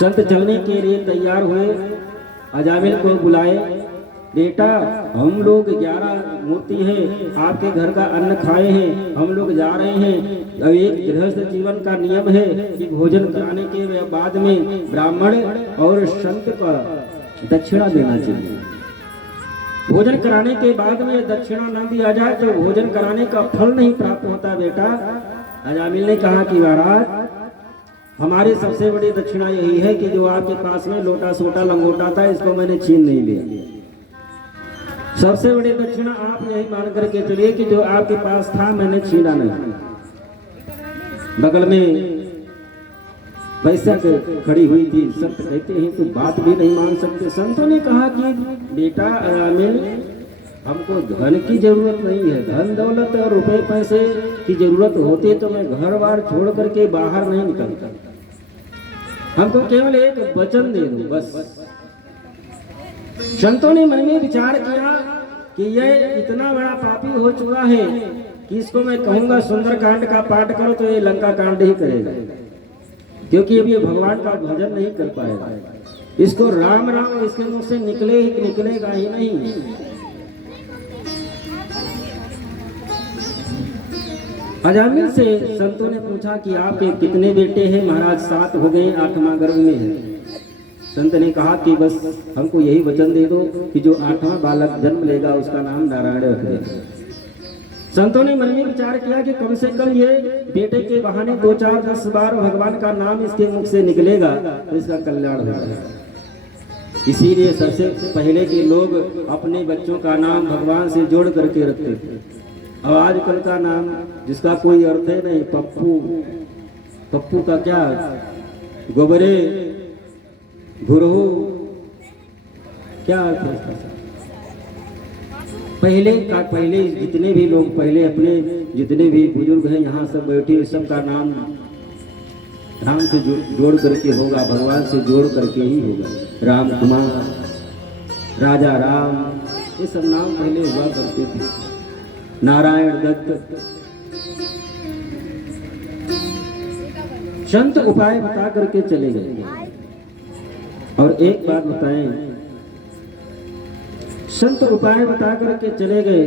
संत चलने के लिए तैयार हुए, अजामिल को बुलाए। बेटा, हम लोग 11 मूर्ति है, आपके घर का अन्न खाए हैं, हम लोग जा रहे हैं। अब एक गृहस्थ जीवन का नियम है कि भोजन कराने के बाद में ब्राह्मण और संत का दक्षिणा देना चाहिए। भोजन कराने के बाद में दक्षिणा न दिया जाए तो भोजन कराने का फल नहीं प्राप्त होता। बेटा, अजामिल ने कहा कि महाराज, हमारी सबसे बड़ी दक्षिणा यही है कि जो आपके पास में लोटा सोटा लंगोटा था, इसको मैंने छीन नहीं लिया। सबसे बड़ी दक्षिणा आप यही मान करके चलिए कि जो आपके पास था मैंने छीना नहीं। बगल में पैसा खड़ी हुई थी। संत कहते हैं तो बात भी नहीं मान सकते। संतों ने कहा कि बेटा अजामिल, हमको धन की जरूरत नहीं है, धन दौलत और रुपए पैसे की जरूरत होती तो मैं घर बार छोड़ करके बाहर नहीं निकलता। हमको केवल एक वचन दे दो बस। संतों ने मन में विचार किया कि यह इतना बड़ा पापी हो चुका है कि इसको मैं कहूंगा सुंदर कांड का पाठ करो तो ये लंका कांड ही करेगा, क्योंकि अब ये भगवान का भजन नहीं कर पाएगा। इसको राम राम इसके मुंह से निकलेगा ही नहीं। अजामिल से संतों ने पूछा कि आपके कितने बेटे हैं? महाराज 7 हो गए, 8वां गर्भ में है। संत ने कहा कि बस हमको यही वचन दे दो कि जो 8वां बालक जन्म लेगा उसका नाम नारायण रख देगा। संतों ने मन में विचार किया कि कम से कम ये बेटे के बहाने 2, 4, 10 बार भगवान का नाम इसके मुख से निकलेगा तो इसका कल्याण हो जाएगा। इसीलिए सबसे पहले के लोग अपने बच्चों का नाम भगवान से जोड़ करके रखते थे। अब आजकल का नाम जिसका कोई अर्थ है नहीं, पप्पू, पप्पू का क्या, गोबरे, गुरु, क्या अर्थ है इसका? पहले जितने भी लोग, पहले अपने जितने भी बुजुर्ग हैं यहाँ सब बैठे, सबका नाम राम से जोड़ करके होगा, भगवान से जोड़ करके ही होगा। राम कुमार, राजा राम, ये सब नाम पहले हुआ करते थे। नारायण दत्त। संत उपाय बता करके चले गए। और एक बात बताएं, संत उपाय बता करके चले गए।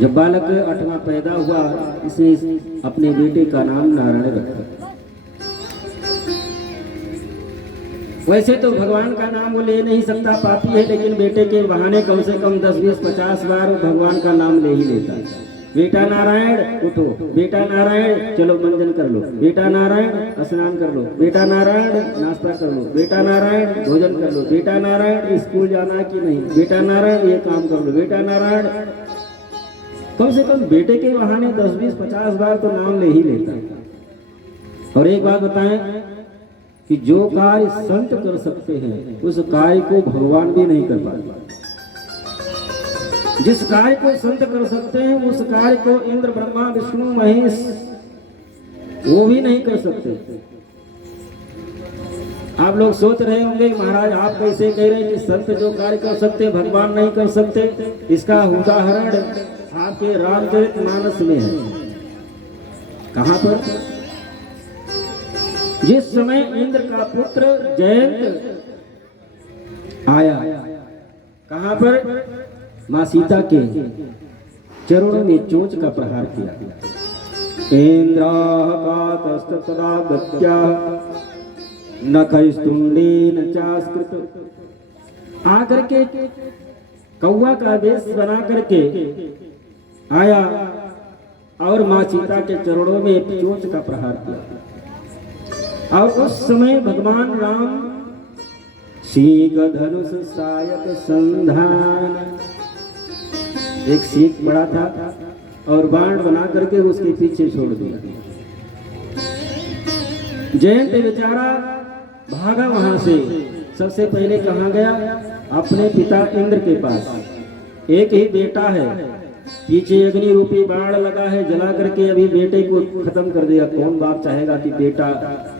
जब बालक 8वां पैदा हुआ, इसने अपने बेटे का नाम नारायण रखा। वैसे तो भगवान का नाम वो ले नहीं सकता, पापी है, लेकिन बेटे के बहाने कम से कम 10, 20, 50 बार भगवान का नाम ले ही लेता है। बेटा नारायण उठो, बेटा नारायण चलो मंजन कर लो, बेटा नारायण स्नान कर लो, बेटा नारायण नाश्ता कर लो, बेटा नारायण भोजन कर लो, बेटा नारायण स्कूल जाना कि नहीं, बेटा नारायण ये काम कर लो, बेटा नारायण। कम से कम बेटे के बहाने 10, 20, 50 बार तो नाम ले ही लेता है। और एक बात बताएं कि जो कार्य संत कर सकते हैं उस कार्य को भगवान भी नहीं कर पाते। जिस कार्य को संत कर सकते हैं उस कार्य को इंद्र, ब्रह्मा, विष्णु, महेश वो भी नहीं कर सकते। आप लोग सोच रहे होंगे महाराज आप कैसे कह रहे हैं कि संत जो कार्य कर सकते भगवान नहीं कर सकते। इसका उदाहरण आपके रामचरितमानस में है। कहां पर? जिस समय इंद्र का पुत्र जयंत आया, कहां पर? मां सीता के चरणों में चोंच का प्रहार किया। इंद्राकातस्तदा गत्या नखस्तुंडेन चास्कृत। आकर के कौवा का वेश बना करके आया और मां सीता के चरणों में चोंच का प्रहार किया। और उस समय भगवान राम सीख धनुष सायक संधान, एक सीख बड़ा था और बाण बना करके उसके पीछे छोड़ दिया। जयंत बेचारा भागा वहां से। सबसे पहले कहां गया? अपने पिता इंद्र के पास। एक ही बेटा है, पीछे अग्नि रूपी बाण लगा है, जला करके अभी बेटे को खत्म कर दिया। कौन बाप चाहेगा कि बेटा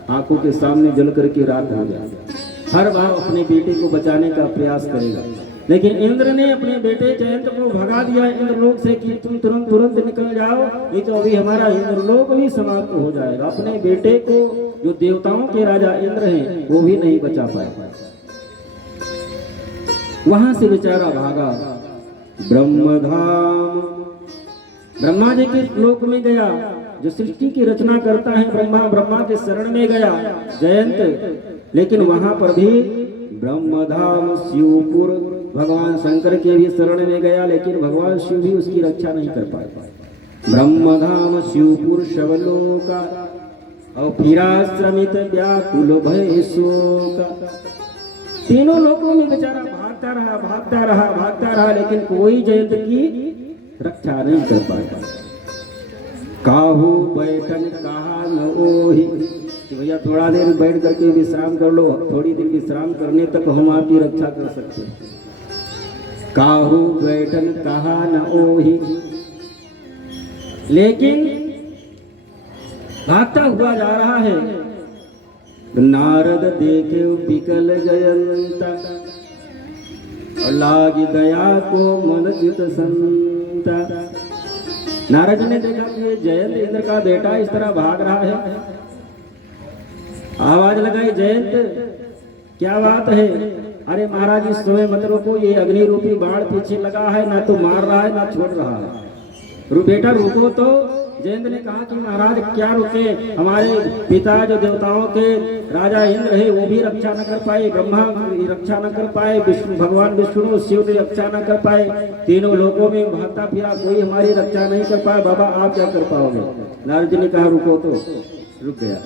आंखों के सामने जल करके राख हो जाए? हर बार अपने बेटे को बचाने का प्रयास करेगा। लेकिन इंद्र ने अपने बेटे जयंत को भगा दिया इंद्रलोक से कि तुम तुरंत निकल जाओ, नहीं तो अभी हमारा इंद्रलोक भी समाप्त हो जाएगा। अपने बेटे को जो देवताओं के राजा इंद्र हैं वो भी नहीं बचा पाए। वहां से बेचारा भागा ब्रह्मधाम, ब्रह्मा जी के लोक में गया। जो सृष्टि की रचना करता है ब्रह्मा के शरण में गया जयंत, लेकिन वहां पर भी ब्रह्मधाम शिवपुर भगवान शंकर के भी शरण में गया, लेकिन भगवान शिव भी उसकी रक्षा नहीं कर पाए। ब्रह्मधाम शिवपुर शवलोका और फिराश्रमित व्याकुल भय शोक। तीनों लोगों में बेचारा भागता रहा, लेकिन कोई जयंत की रक्षा नहीं कर पाया। काहू बैठन कहा न ओही, कि भैया थोड़ा देर बैठ करके विश्राम कर लो, थोड़ी देर विश्राम करने तक हम आपकी रक्षा कर सकते हैं। काहू बैठन कहा न ओही, लेकिन भागता हुआ जा रहा है। नारद देखे विकल जयंता, और लागी दया को मन चित संता। नारद ने देखा कि ये जयंत इंद्र का बेटा इस तरह भाग रहा है। आवाज लगाई, जयंत क्या बात है? अरे महाराज इस समय मत रोको, ये अग्नि रूपी बाण पीछे लगा है, ना तो मार रहा है ना छोड़ रहा है। बेटा रुको तो। जयंत ने कहा कि महाराज क्या रुके, हमारे पिता जो देवताओं के राजा इंद्र है वो भी रक्षा न कर पाए, ब्रह्मा रक्षा न कर पाए, भगवान विष्णु शिव ने रक्षा न कर पाए, तीनों लोगों में भागता फिरा कोई हमारी रक्षा नहीं कर पाए। बाबा आप क्या कर पाओगे? नारद जी ने कहा रुको तो। रुक गया।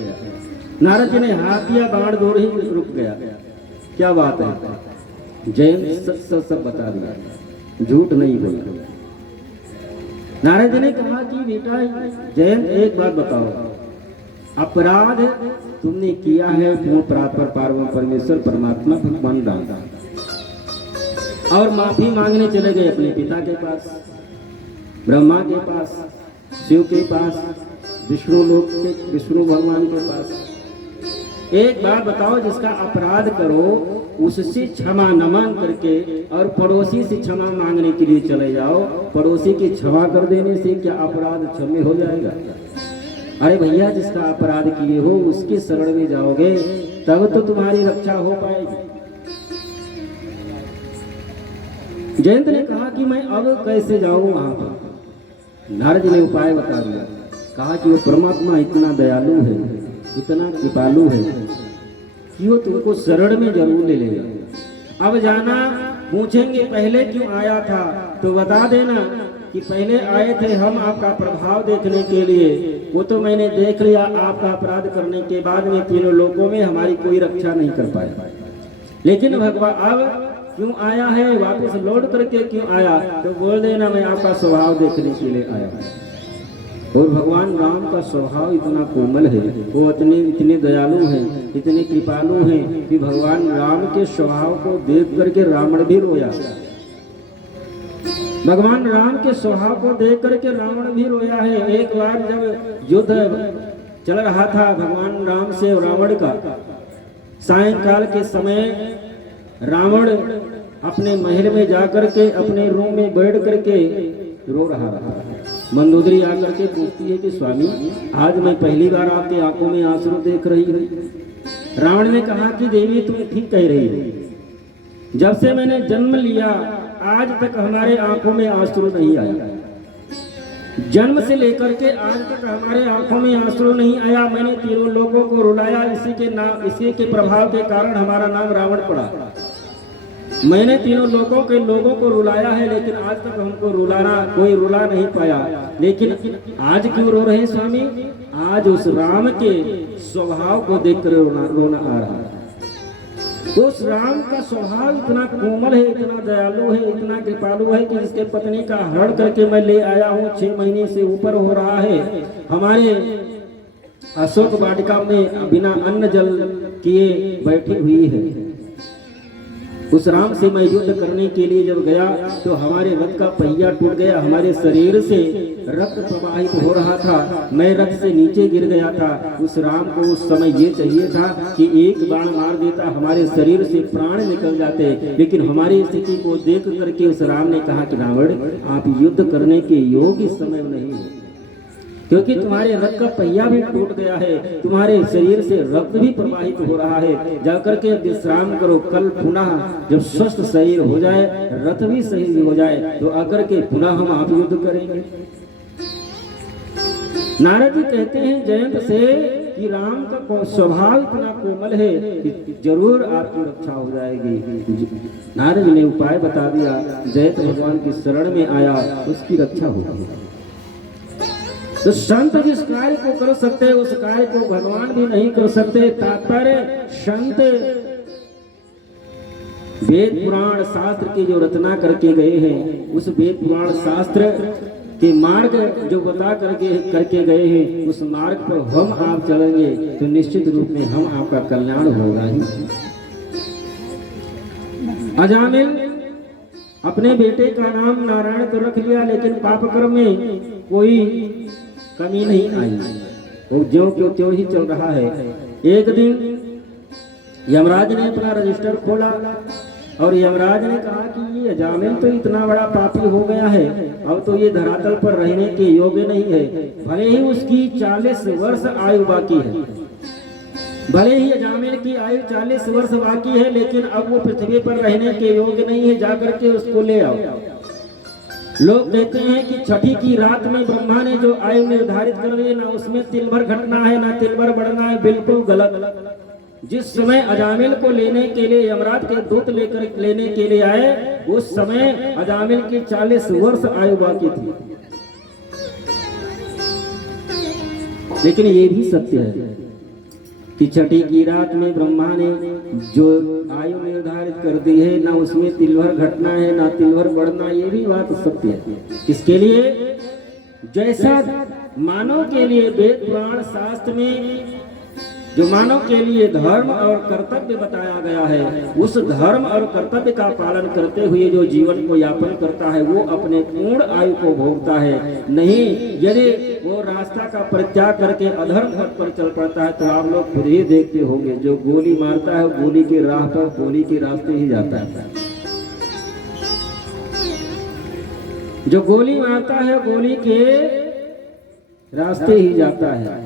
नारद जी ने हाथ दिया, बाण दौड़ ही रुक गया। क्या बात है? जयंत सब बता दिया, झूठ नहीं बोला। नारद जी ने कहा कि बेटा जयंत एक बात बताओ, अपराध तुमने किया है पूर्ण पार्वण परमेश्वर परमात्मा भगवान राम, और माफी मांगने चले गए अपने पिता के पास, ब्रह्मा के पास, शिव के पास, विष्णु लोक के विष्णु भगवान के पास। एक बात बताओ, जिसका अपराध करो उससे क्षमा न मांग करके और पड़ोसी से क्षमा मांगने के लिए चले जाओ, पड़ोसी की क्षमा कर देने से क्या अपराध क्षम्य हो जाएगा? अरे भैया जिसका अपराध किए हो उसके शरण में जाओगे तब तो तुम्हारी रक्षा हो पाएगी। जयंत ने कहा कि मैं अब कैसे जाऊं वहां पर? नारद जी ने उपाय बता दिया। कहा कि वो परमात्मा इतना दयालु है, इतना कृपालु है कि वो तुमको शरण में जरूर ले लेगा। अब जाना, पूछेंगे पहले क्यों आया था तो बता देना कि पहले आए थे हम आपका प्रभाव देखने के लिए, वो तो मैंने देख लिया। आपका अपराध करने के बाद में तीनों लोगों में हमारी कोई रक्षा नहीं कर पाया। लेकिन भगवान अब क्यों आया है, वापस लौट करके क्यों आया तो बोल देना मैं आपका स्वभाव देखने के लिए आया। और भगवान राम का स्वभाव इतना कोमल है, वो इतने दयालु हैं, इतने कृपालु हैं कि भगवान राम के स्वभाव को देख करके रावण भी रोया। भगवान राम के स्वभाव को देख करके रावण भी रोया है। एक बार जब युद्ध चल रहा था भगवान राम से रावण का, सायंकाल के समय रावण अपने महल में जाकर के अपने रूम में बैठ करके रो रहा था। मंदोदरी आकर के पूछती है कि स्वामी आज मैं पहली बार आपके आंखों में आंसू देख रही हूँ। रावण ने कहा कि देवी तुम ठीक कह रही हो, जब से मैंने जन्म लिया आज तक हमारे आंखों में आंसू नहीं आया। जन्म से लेकर के आज तक हमारे आंखों में आंसू नहीं आया। मैंने तीनों लोगों को रुलाया, इसी के प्रभाव के कारण हमारा नाम रावण पड़ा। मैंने तीनों लोगों को रुलाया है, लेकिन आज तक हमको कोई रुला नहीं पाया। लेकिन आज क्यों रो रहे हैं स्वामी? आज उस राम के स्वभाव को देखकर रोना आ रहा है। उस राम का स्वभाव इतना कोमल है, इतना दयालु है, इतना कृपालु है कि जिसके पत्नी का हरण करके मैं ले आया हूँ। 6 महीने से ऊपर हो रहा है, हमारे अशोक वाटिका में बिना अन्न जल किए बैठी हुई है। उस राम से मैं युद्ध करने के लिए जब गया तो हमारे रथ का पहिया टूट गया, हमारे शरीर से रक्त प्रवाहित हो रहा था, मैं रथ से नीचे गिर गया था। उस राम को उस समय ये चाहिए था कि एक बाण मार देता, हमारे शरीर से प्राण निकल जाते, लेकिन हमारी स्थिति को देख करके उस राम ने कहा कि रावण आप युद्ध करने के योग्य इस समय नहीं हो। क्योंकि तुम्हारे रक्त का पहिया भी टूट गया है, तुम्हारे शरीर से रक्त भी प्रवाहित हो रहा है। जाकर के विश्राम करो, कल पुनः जब स्वस्थ शरीर हो जाए, रथ भी सही हो जाए, तो आकर के पुनः हम आप युद्ध करेंगे। नारद जी कहते हैं जयंत से कि राम का स्वभाव इतना कोमल है कि जरूर आपकी रक्षा हो जाएगी। नारद जी ने उपाय बता दिया, जयंत भगवान की शरण में आया, उसकी रक्षा होगी। तो संत जिस कार्य को कर सकते हैं उस कार्य को भगवान भी नहीं कर सकते। तात्पर्य संत वेद पुराण शास्त्र की जो रचना करके गए हैं, उस वेद पुराण शास्त्र के मार्ग जो बता करके गए हैं, उस मार्ग पर हम आप चलेंगे तो निश्चित रूप में हम आपका कल्याण होगा ही। अजामिल अपने बेटे का नाम नारायण तो रख लिया, लेकिन पाप कर्म में कोई कमी नहीं आई, वो ज्यों क्यों त्यों ही चल रहा है। एक दिन यमराज ने अपना रजिस्टर खोला और यमराज ने कहा कि ये अजामिल तो इतना बड़ा पापी हो गया है, अब तो ये धरातल पर रहने के योग्य नहीं है। भले ही उसकी 40 वर्ष आयु बाकी है, भले ही अजामिल की आयु 40 वर्ष बाकी है, लेकिन अब वो पृथ्वी पर रहने के योग्य नहीं है, जाकर के उसको ले आओ। लोग कहते हैं कि छठी की रात में ब्रह्मा ने जो आयु निर्धारित कर ली, ना उसमें तिल भर घटना है ना तिल भर बढ़ना है, बिल्कुल गलत। जिस समय अजामिल को लेने के लिए यमराज के दूत लेकर लेने के लिए आए, उस समय अजामिल की 40 वर्ष आयु बाकी थी। लेकिन ये भी सत्य है कि छठी की रात में ब्रह्मा ने जो आयु निर्धारित कर दी है, ना उसमें तिलभर घटना है ना तिलभर बढ़ना, ये भी बात सत्य है। इसके लिए जैसा मानव के लिए वेद पुराण शास्त्र में जो मानव के लिए धर्म और कर्तव्य बताया गया है, उस धर्म और कर्तव्य का पालन करते हुए जो जीवन को यापन करता है, वो अपने पूर्ण आयु को भोगता है। नहीं यदि वो रास्ता का परित्याग करके अधर्म पथ पर चल पड़ता है, तो आप लोग खुद ही देखते होंगे, जो गोली मारता है गोली के राह पर गोली के रास्ते ही जाता है। जो गोली मारता है गोली के रास्ते ही जाता है।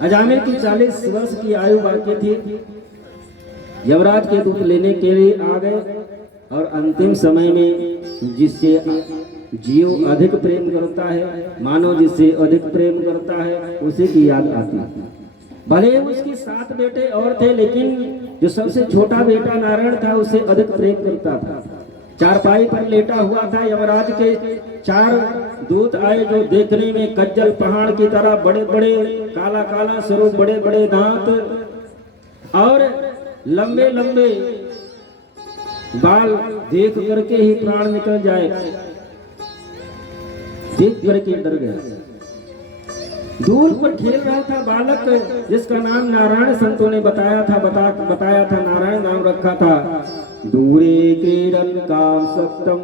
अजामिल की 40 वर्ष की आयु बाकी थी, यमराज के दूत लेने के लिए आ गए और अंतिम समय में जिससे जीव अधिक प्रेम करता है, मानव जिससे अधिक प्रेम करता है, उसी की याद आती है। भले उसके 7 बेटे और थे, लेकिन जो सबसे छोटा बेटा नारायण था उसे अधिक प्रेम करता था। चारपाई पर लेटा हुआ था, यमराज के 4 दूत आए जो देखने में कज्जल पहाड़ की तरह बड़े बड़े काला काला स्वरूप, बड़े बड़े दांत और लंबे लंबे बाल, देख करके ही प्राण निकल जाए, देख करके डर गया। दूर पर खेल रहा था बालक जिसका नाम नारायण संतों ने बताया था नारायण नाम रखा था। दूरे क्रीडन का सप्तम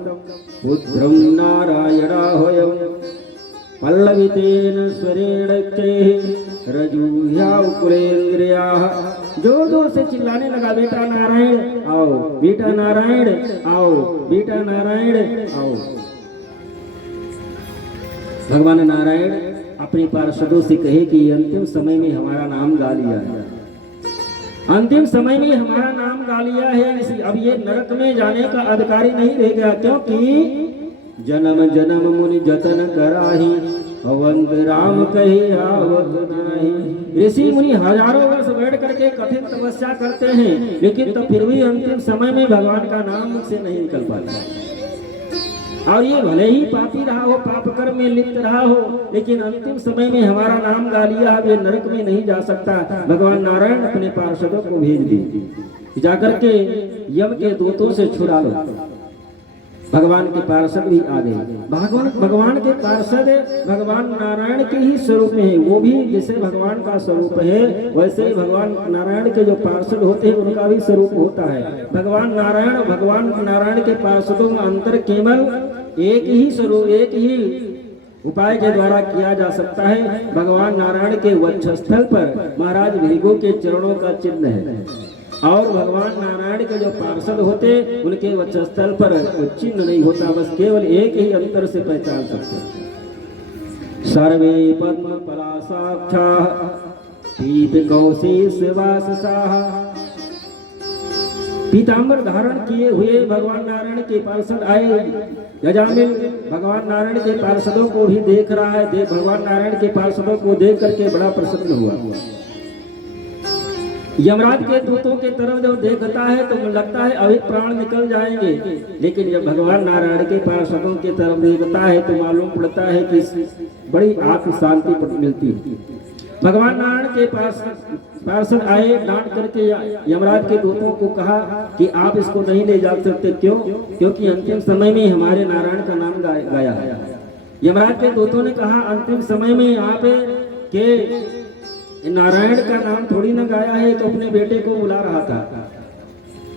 पुत्रम नारायणाहोयम पल्लवितेन स्वरेण रजूया कुलेन्द्रिया। जोर जोर से चिल्लाने लगा, बेटा नारायण आओ, बेटा नारायण आओ, बेटा नारायण आओ। भगवान नारायण अपने पार्षदों से कहे कि अंतिम समय में हमारा नाम गा लिया है, अंतिम समय में हमारा नाम गा लिया है, अब ये नरक में जाने का अधिकारी नहीं रह गया, क्योंकि जन्म जन्म मुनि जतन कराही अवंत राम कही आवत नाही। ऋषि मुनि हजारों वर्ष बैठ करके कठिन तपस्या करते हैं, लेकिन तो फिर भी अंतिम समय में भगवान का नाम मुख से नहीं निकल पाता। और ये भले ही पापी रहा हो, पाप कर्म में लिप्त रहा हो, लेकिन अंतिम समय में हमारा नाम गा लिया, अब ये नरक में नहीं जा सकता। भगवान नारायण अपने पार्षदों को भेज दी, जाकर के यम के दूतों से छुड़ा लो। भगवान के पार्षद भी आ गए। भगवान के पार्षद भगवान नारायण के ही स्वरूप में है, वो भी जैसे भगवान का स्वरूप है वैसे ही भगवान नारायण के जो पार्षद होते हैं उनका भी स्वरूप होता है। भगवान नारायण के पार्षदों में अंतर केवल एक ही स्वरूप, एक ही उपाय के द्वारा किया जा सकता है। भगवान नारायण के वक्षस्थल पर महाराज भृगु के चरणों का चिन्ह है, और भगवान नारायण के जो पार्षद होते उनके वक्षस्थल पर चिन्ह नहीं होता, बस केवल एक ही अंतर से पहचान सकते हैं। सर्वे पद्म पलाशाक्षा पीत कौशेष वाससाः। पीताम्बर धारण किए हुए भगवान नारायण के पार्षद आए। यजामिल भगवान नारायण के पार्षदों को भी देख रहा है। भगवान नारायण के पार्षदों को देख करके बड़ा प्रसन्न हुआ। यमराज के दूतों के तरफ जब देखता है तो लगता है अभी प्राण निकल जाएंगे, लेकिन जब भगवान नारायण के पार्षदों के तरफ देखता है तो मालूम पड़ता है कि बड़ी आत्म शांति मिलती है। भगवान नारायण के पार्षद आए, डांट करके यमराज के दूतों को कहा कि आप इसको नहीं ले जा सकते। क्यों? क्योंकि अंतिम समय में हमारे नारायण का नाम गाया है। यमराज के दूतों ने कहा अंतिम समय में आप के नारायण का नाम थोड़ी ना गाया है, तो अपने बेटे को बुला रहा था।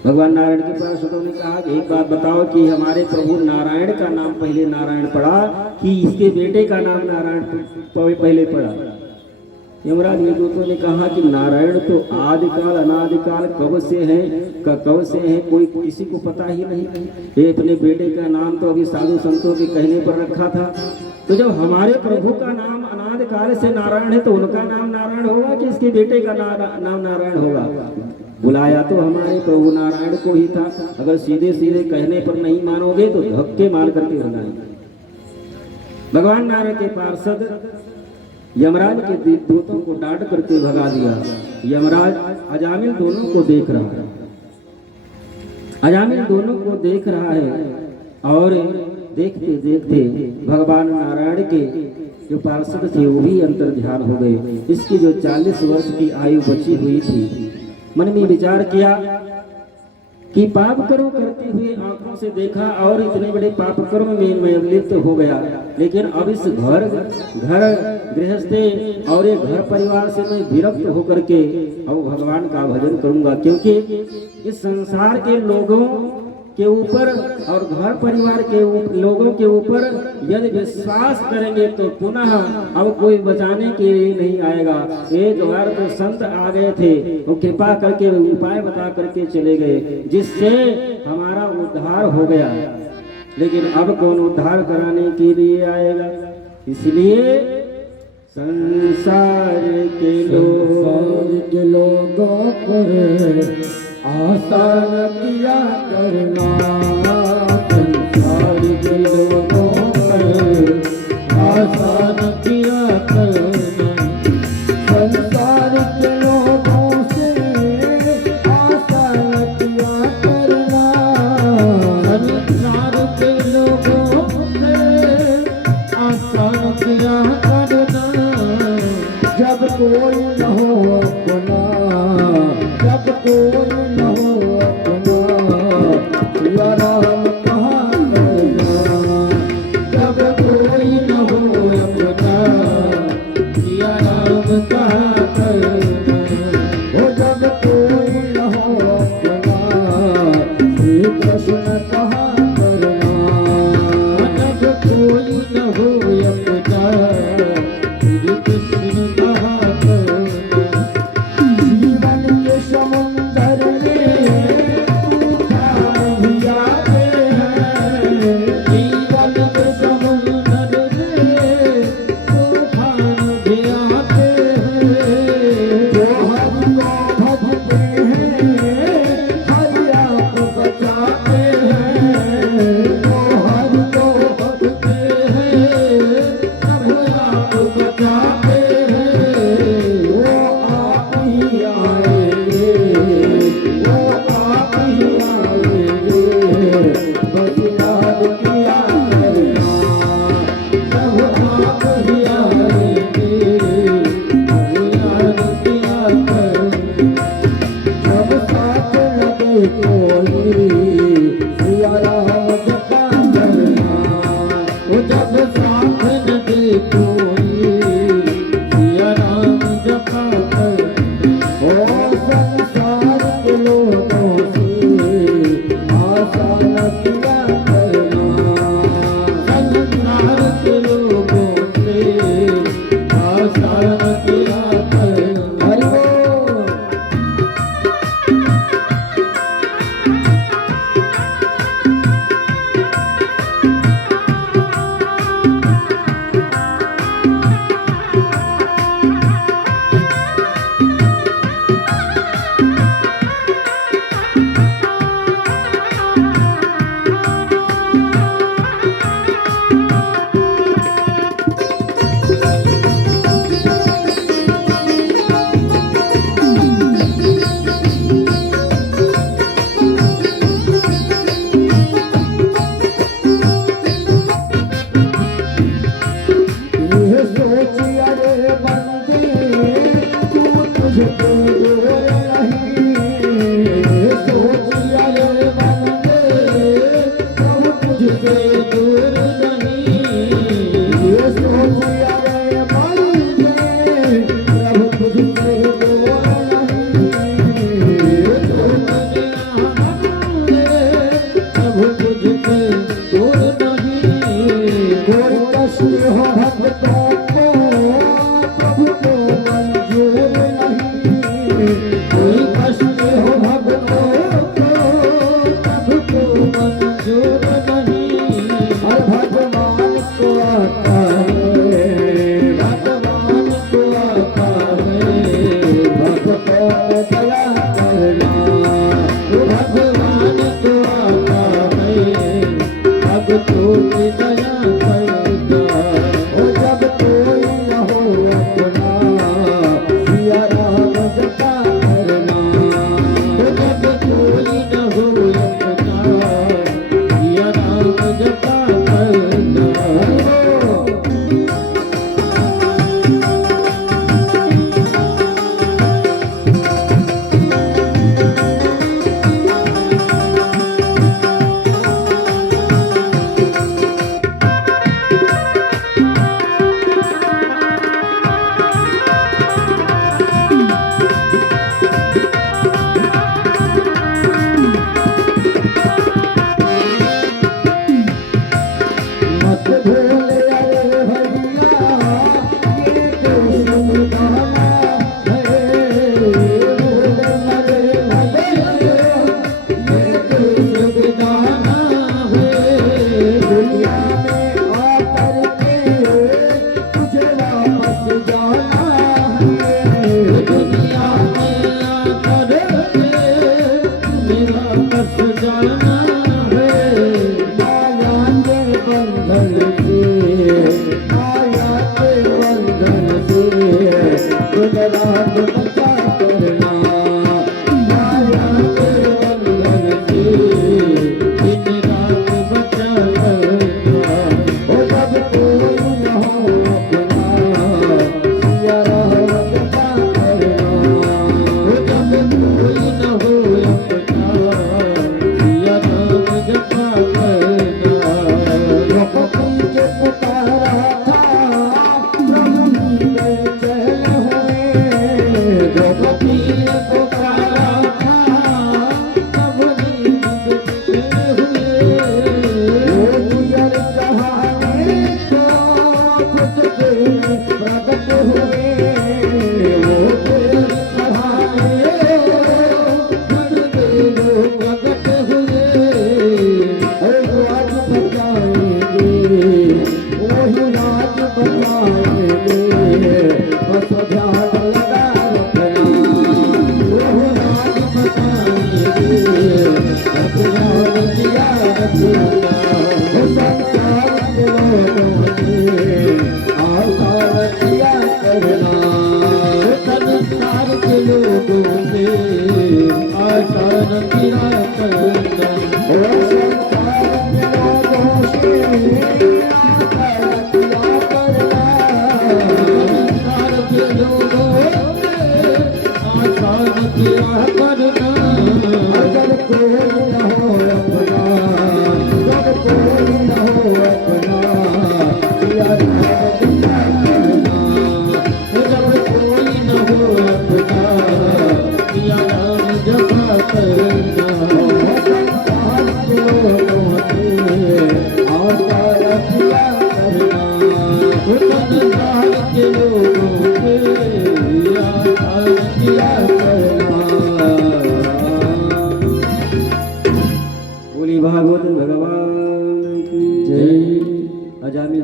भगवान नारायण के पार्षदों ने कहा कि एक बात बताओ कि हमारे प्रभु नारायण का नाम पहले नारायण पड़ा कि इसके बेटे का नाम नारायण पहले पड़ा? यमराज के दूतों ने कहा कि नारायण तो आदिकाल अनादिकाल कब से है कोई किसी को पता ही नहीं। ये अपने बेटे का नाम तो अभी साधु संतों के कहने पर रखा था। तो जब हमारे प्रभु का नाम अनादिकाल से नारायण है तो उनका नाम नारायण होगा कि इसके बेटे का नाम नारायण होगा? बुलाया तो हमारे प्रभु नारायण को ही था। अगर सीधे सीधे कहने पर नहीं मानोगे तो धक्के मार करके भगाएंगे। भगवान नारायण के पार्षद यमराज के दूतों को डांट करके भगा दिया। यमराज अजामिल दोनों को देख रहा है। अजामिल दोनों को देख रहा है और देखते देखते भगवान नारायण के जो पार्षद थे वो भी अंतर ध्यान हो गए। इसकी जो 40 वर्ष की आयु बची हुई थी, मन में विचार किया कि पाप कर्म करते हुए आंखों से देखा और इतने बड़े पाप कर्म में मैं लिप्त हो गया, लेकिन अब इस घर गृहस्थी और एक घर परिवार से मैं विरक्त होकर के अब भगवान का भजन करूंगा। क्योंकि इस संसार के लोगों के ऊपर और घर परिवार के लोगों के ऊपर यदि विश्वास करेंगे तो पुनः अब कोई बचाने के लिए नहीं आएगा। एक बार तो संत आ गए थे, वो कृपा करके उपाय बता करके चले गए, जिससे हमारा उद्धार हो गया, लेकिन अब कौन उद्धार कराने के लिए आएगा? इसलिए संसार के लोगों पर आसान किया करना, संसार के लोगों पर आसान किया करना, संसार के लोगों से आसान किया करना, संसार के लोगों से आसान किया करना। जब कोई न हो अपना, जब कोई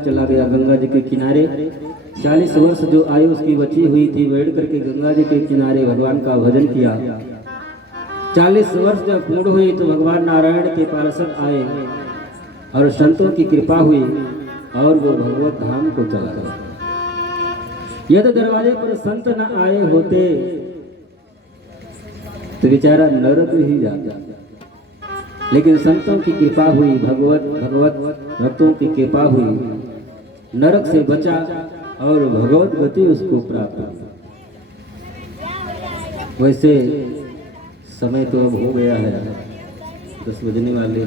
चला गया गंगा जी के किनारे। 40 वर्ष जो आयु उसकी बची हुई थी, बैठ करके गंगा जी के किनारे भगवान का भजन किया। 40 वर्ष जब पूर्ण हुई तो भगवान नारायण के पार्षद आए और संतों की कृपा हुई और वो भगवत धाम को चला गया। यदि दरवाजे पर संत न आए होते तो बेचारा नरक ही जाता, लेकिन संतों की कृपा हुई, भगवत भक्तों की कृपा हुई, नरक से बचा और भगवत गति उसको प्राप्त हुई। वैसे समय तो अब हो गया है, 10 बजने वाले,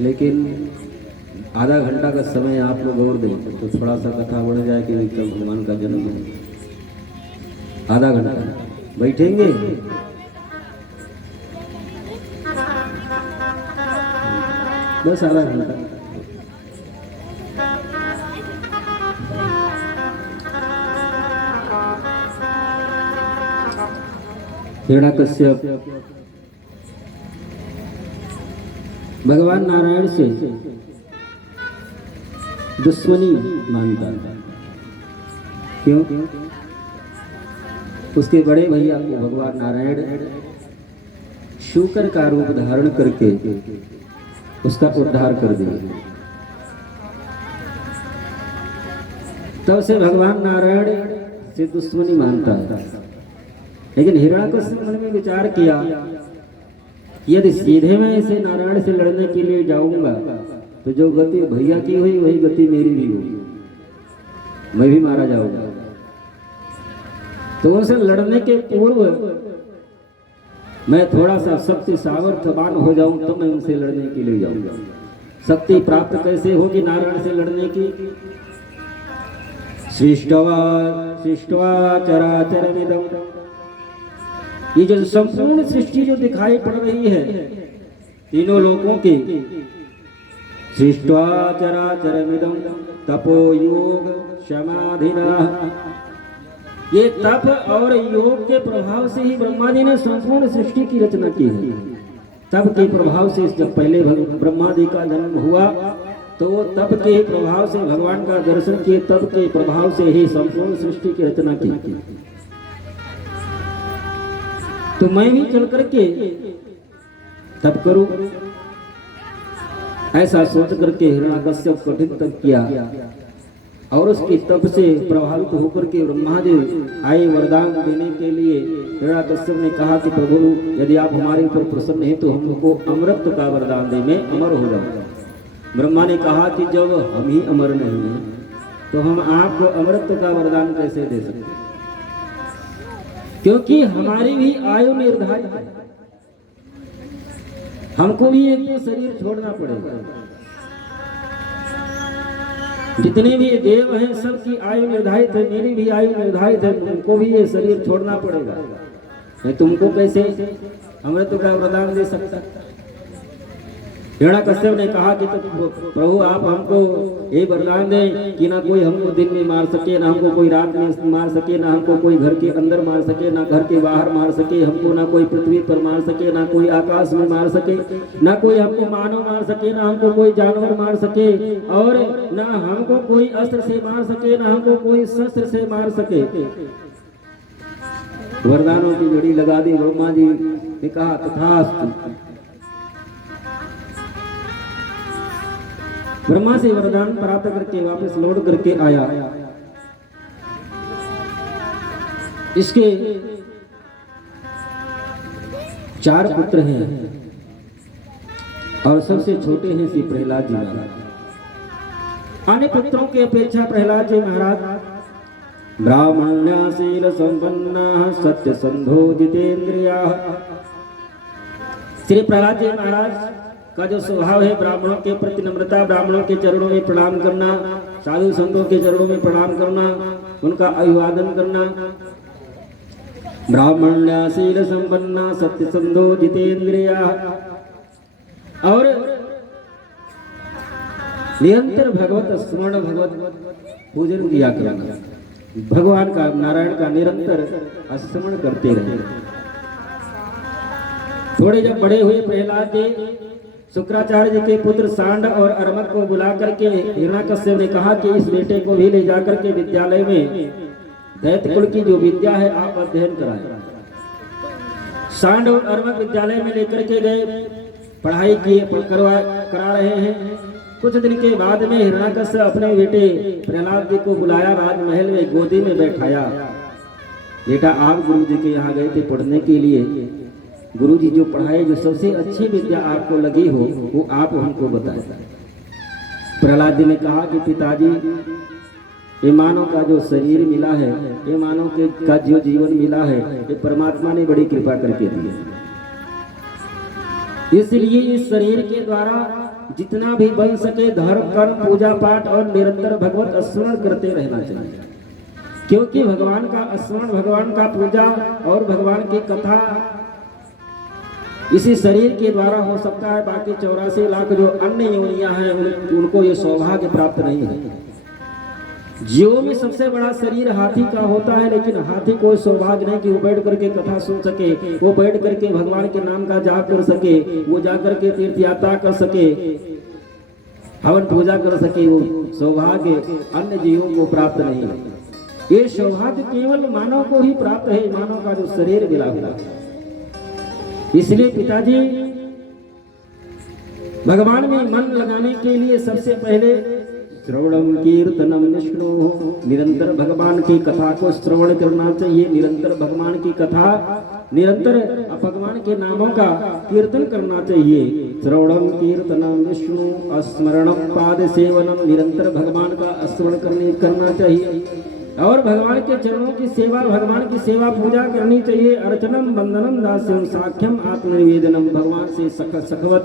लेकिन आधा घंटा का समय आप लोग और दें तो थोड़ा सा कथा बढ़ जाए कि कल भगवान का जन्म है। आधा घंटा बैठेंगे? बस आधा घंटा। हिरण्यकश्यप भगवान नारायण से दुश्मनी मानता था। क्यों? उसके बड़े भैया को भगवान नारायण शूकर का रूप धारण करके उसका उद्धार कर दिया। तब से भगवान नारायण से दुश्मनी मानता है। लेकिन हिरण्यकश्यप मन में विचार किया, यदि सीधे मैं इसे नारायण से लड़ने के लिए जाऊंगा तो जो गति भैया की हुई वही गति मेरी भी होगी, मैं भी मारा जाऊंगा। तो उनसे लड़ने के पूर्व मैं थोड़ा सा शक्ति सामर्थ्यवान हो जाऊं तो मैं उनसे लड़ने के लिए जाऊंगा। शक्ति प्राप्त कैसे होगी नारायण से लड़ने की? सृष्टवा चराचरमिदं, ये जो संपूर्ण सृष्टि जो दिखाई पड़ रही है तीनों लोगों की, सृष्टवा चराचरमिदं तपो योग समाधिना, ये तप और योग के प्रभाव से ही ब्रह्मा जी ने संपूर्ण सृष्टि की रचना की है। तप के प्रभाव से जब पहले ब्रह्मा जी का जन्म हुआ तो वो तप के प्रभाव से भगवान का दर्शन किए, तप के प्रभाव से ही संपूर्ण सृष्टि की रचना की। तो मैं भी चल करके तप करूं, ऐसा सोच करके हिरण्यकश्यप कठिन तप किया और उसके तप से प्रभावित होकर के ब्रह्मा जी आए वरदान देने के लिए। हिरण्यकश्यप ने कहा कि प्रभु यदि आप हमारे ऊपर प्रसन्न हैं तो हमको अमृत का वरदान दे, मैं अमर हो जाऊंगा। ब्रह्मा ने कहा कि जब हम ही अमर नहीं हैं तो हम आपको अमृत का वरदान कैसे दे सकते हैं, क्योंकि हमारी भी आयु निर्धारित है, हमको भी एक शरीर छोड़ना पड़ेगा। जितने भी देव हैं सबकी आयु निर्धारित है, मेरी भी आयु निर्धारित है, तुमको भी ये शरीर छोड़ना पड़ेगा। मैं तुमको कैसे अमृत का वरदान दे सकता? हिरण्यकश्यप ने कहा कि तो प्रभु आप हमको ये वरदान दें कि ना कोई हमको दिन में मार सके, ना हमको कोई रात में मार सके, ना हमको कोई घर के अंदर मार सके, ना घर के बाहर मार सके, हमको ना कोई पृथ्वी पर मार सके, ना कोई आकाश में मार सके, ना कोई हमको मानव मार सके, ना हमको कोई जानवर मार सके, और ना हमको कोई अस्त्र से मार सके, ना हमको कोई शस्त्र से मार सके। वरदानों की जड़ी लगा दी। ब्रह्मा जी ने कहा तथास्तु। ब्रह्मा से वरदान प्राप्त करके वापस लौट करके आया। इसके 4 पुत्र हैं और सबसे छोटे हैं श्री प्रहलाद जी महाराज। अन्य पुत्रों की अपेक्षा प्रहलाद जी महाराज ब्राह्मण्याशील संपन्ना सत्य संधो जितेंद्रिया। श्री प्रहलाद जी महाराज का जो स्वभाव है ब्राह्मणों के प्रति नम्रता, ब्राह्मणों के चरणों में प्रणाम करना, साधु संतों के चरणों में प्रणाम करना, उनका अभिवादन करना। ब्राह्मण्याशील संपन्ना सत्य संधो जितेंद्रिया, और निरंतर भगवत स्मरण भगवत पूजन किया करना, भगवान का नारायण का निरंतर स्मरण करते रहे। थोड़े जब बड़े हुए प्रहलाद जी शुक्राचार्य जी के पुत्र सांड और अर्मक को बुला करके हिरण्यकश्यप ने कहा कि इस बेटे को भी ले जाकर के विद्यालय में दैत्य कुल की जो विद्या है आप अध्ययन कराएं। सांड और अर्मक विद्यालय में लेकर के गए, पढ़ाई किए, करा रहे हैं। कुछ दिन के बाद में हिरण्यकश्यप अपने बेटे प्रहलाद जी को बुलाया, राजमहल में गोदी में बैठाया। बेटा आप गुरु जी के यहाँ गए थे पढ़ने के लिए, गुरु जी जो पढ़ाए, जो सबसे अच्छी विद्या आपको लगी हो वो आप हमको बताएं। प्रहलाद जी ने कहा कि पिताजी ये मानव का जो शरीर मिला है, ये मानव के का जो जीवन मिला है, ये परमात्मा ने बड़ी कृपा करके दी है। इसलिए इस शरीर के द्वारा जितना भी बन सके धर्म कर्म पूजा पाठ और निरंतर भगवत स्मरण करते रहना चाहिए, क्योंकि भगवान का स्मरण, भगवान का पूजा और भगवान की कथा इसी शरीर के द्वारा हो सकता है। बाकी 84 लाख जो अन्य योनियां हैं उनको ये सौभाग्य प्राप्त नहीं है। जीवों में सबसे बड़ा शरीर हाथी का होता है, लेकिन हाथी को सौभाग्य नहीं कि वो बैठ करके कथा सुन सके, वो बैठ करके भगवान के नाम का जाप कर सके, वो जा करके तीर्थ यात्रा कर सके, हवन पूजा कर सके। वो सौभाग्य अन्य जीवों को प्राप्त नहीं है। ये सौभाग्य केवल मानव को ही प्राप्त है, मानव का जो शरीर मिला हुआ है। इसलिए पिताजी भगवान में मन लगाने के लिए सबसे पहले श्रवणम कीर्तनम विष्णु, निरंतर भगवान की कथा को श्रवण करना चाहिए, निरंतर भगवान की कथा, निरंतर भगवान के नामों का कीर्तन करना चाहिए। श्रवणम कीर्तनम विष्णु स्मरणम पाद सेवनम, निरंतर भगवान का स्मरण करना चाहिए और भगवान के चरणों की सेवा, भगवान की सेवा पूजा करनी चाहिए। अर्चनम वंदनम दास्यम साख्यम आत्मनिवेदनम, भगवान से सखवत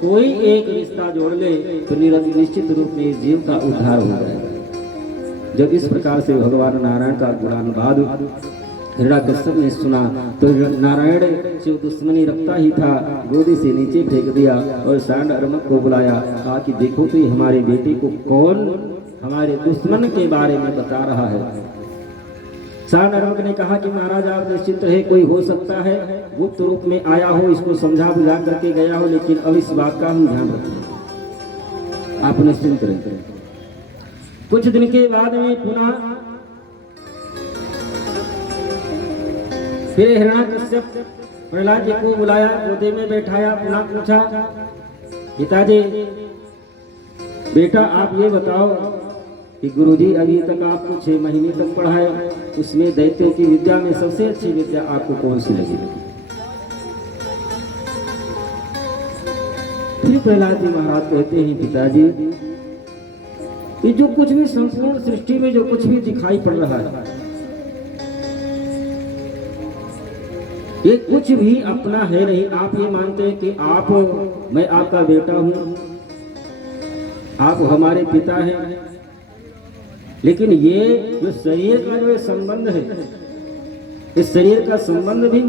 कोई एक रिश्ता जोड़ ले तो निश्चित रूप में जीव का उद्धार हो जाएगा। जब इस प्रकार से भगवान नारायण का गुणानुवाद हिरण्याकश्यप ने सुना तो नारायण से दुश्मनी रखता ही था, गोदी से नीचे फेंक दिया और सांड अर्मक को बुलाया, कहा कि देखो तो हमारे बेटे को कौन हमारे दुश्मन के बारे में बता रहा है। सांड अर्मक ने कहा कि महाराज आप निश्चिंत रहे, कोई हो सकता है गुप्त रूप में आया हो, इसको समझा बुझा करके गया हो, लेकिन अब इस बात का हम ध्यान रखें, आप निश्चिंत रहे। कुछ दिन के बाद में पुनः फिर हिरण्याकश्यप प्रहलाद जी को बुलाया, गोदी में बैठाया, पुनः पूछा पिताजी बेटा आप ये बताओ कि गुरुजी अभी तक आपको 6 महीने तक पढ़ाए, उसमें दैत्यों की विद्या में सबसे अच्छी विद्या आपको कौन सी लगी? फिर प्रहलाद जी महाराज कहते हैं पिताजी कि जो कुछ भी संपूर्ण सृष्टि में जो कुछ भी दिखाई पड़ रहा है ये कुछ भी अपना है नहीं। आप ये मानते हैं कि आप, मैं आपका बेटा हूं, आप हमारे पिता हैं, लेकिन ये जो शरीर का जो संबंध है, इस शरीर का संबंध भी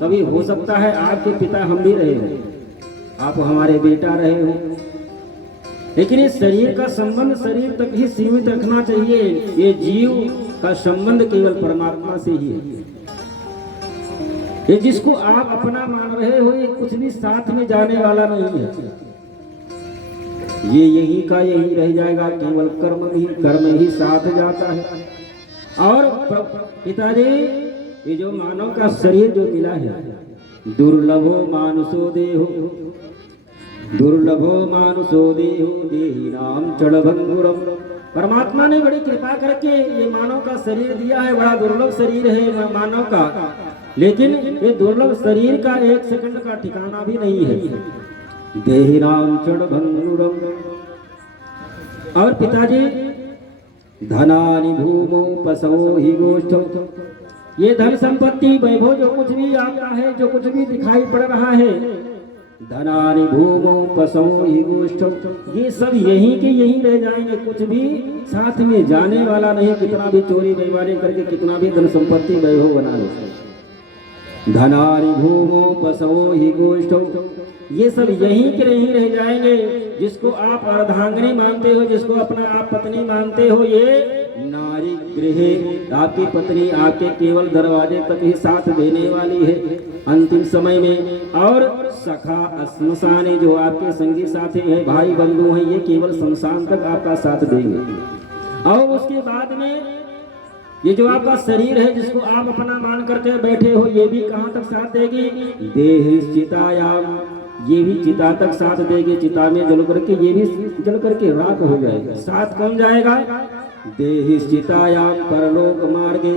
कभी हो सकता है आपके पिता हम भी रहे हो, आप हमारे बेटा रहे हो, लेकिन इस शरीर का संबंध शरीर तक ही सीमित रखना चाहिए। ये जीव का संबंध केवल परमात्मा से ही है। ये जिसको आप अपना मान रहे हो ये कुछ भी साथ में जाने वाला नहीं है, ये यही का यही रह जाएगा, केवल कर्म ही साथ जाता है। और पिताजी ये जो मानव का शरीर जो मिला है, दुर्लभो मानुषो देहो, दुर्लभो मानुषो देहो देहि नाम चढ़भंगुरम, परमात्मा ने बड़ी कृपा करके ये मानव का शरीर दिया है। बड़ा दुर्लभ शरीर है मानव का, लेकिन ये दुर्लभ शरीर का 1 सेकंड का ठिकाना भी नहीं है। देहिनाम चढ़भंगुरम। और पिताजी धनानि भूमो पशवो हि गोष्ठो, ये धन संपत्ति वैभव जो कुछ भी आता है, जो कुछ भी दिखाई पड़ रहा है, धनानि भूमो पशवो हि गोष्ठो, ये सब यहीं के यहीं रह जाएंगे, कुछ भी साथ में जाने वाला नहीं। कितना भी चोरी बेईमानी करके कितना भी धन संपत्ति वैभव बना ले, धनानि भूमो पशवो हि गोष्ठो, ये सब यहीं के यहीं रह जाएंगे। जिसको आप अर्धांगिनी मानते हो, जिसको अपना आप पत्नी मानते हो, ये नारी गृह, आपकी पत्नी आपके केवल दरवाजे तक ही साथ देने वाली है अंतिम समय में। और सखा श्मशानी, जो आपके संगी साथी है, भाई बंधु हैं, ये केवल शमशान तक आपका साथ देंगे। और उसके बाद में ये जो आपका शरीर है, जिसको आप अपना मान करके बैठे हो, ये भी कहाँ तक साथ देगी? देह चितायाम, ये भी चिता तक साथ देगी। चिता में जल करके ये भी जल करके राख हो जाएगा। साथ कौन जाएगा? देहि चितायाम परलोक मार्गे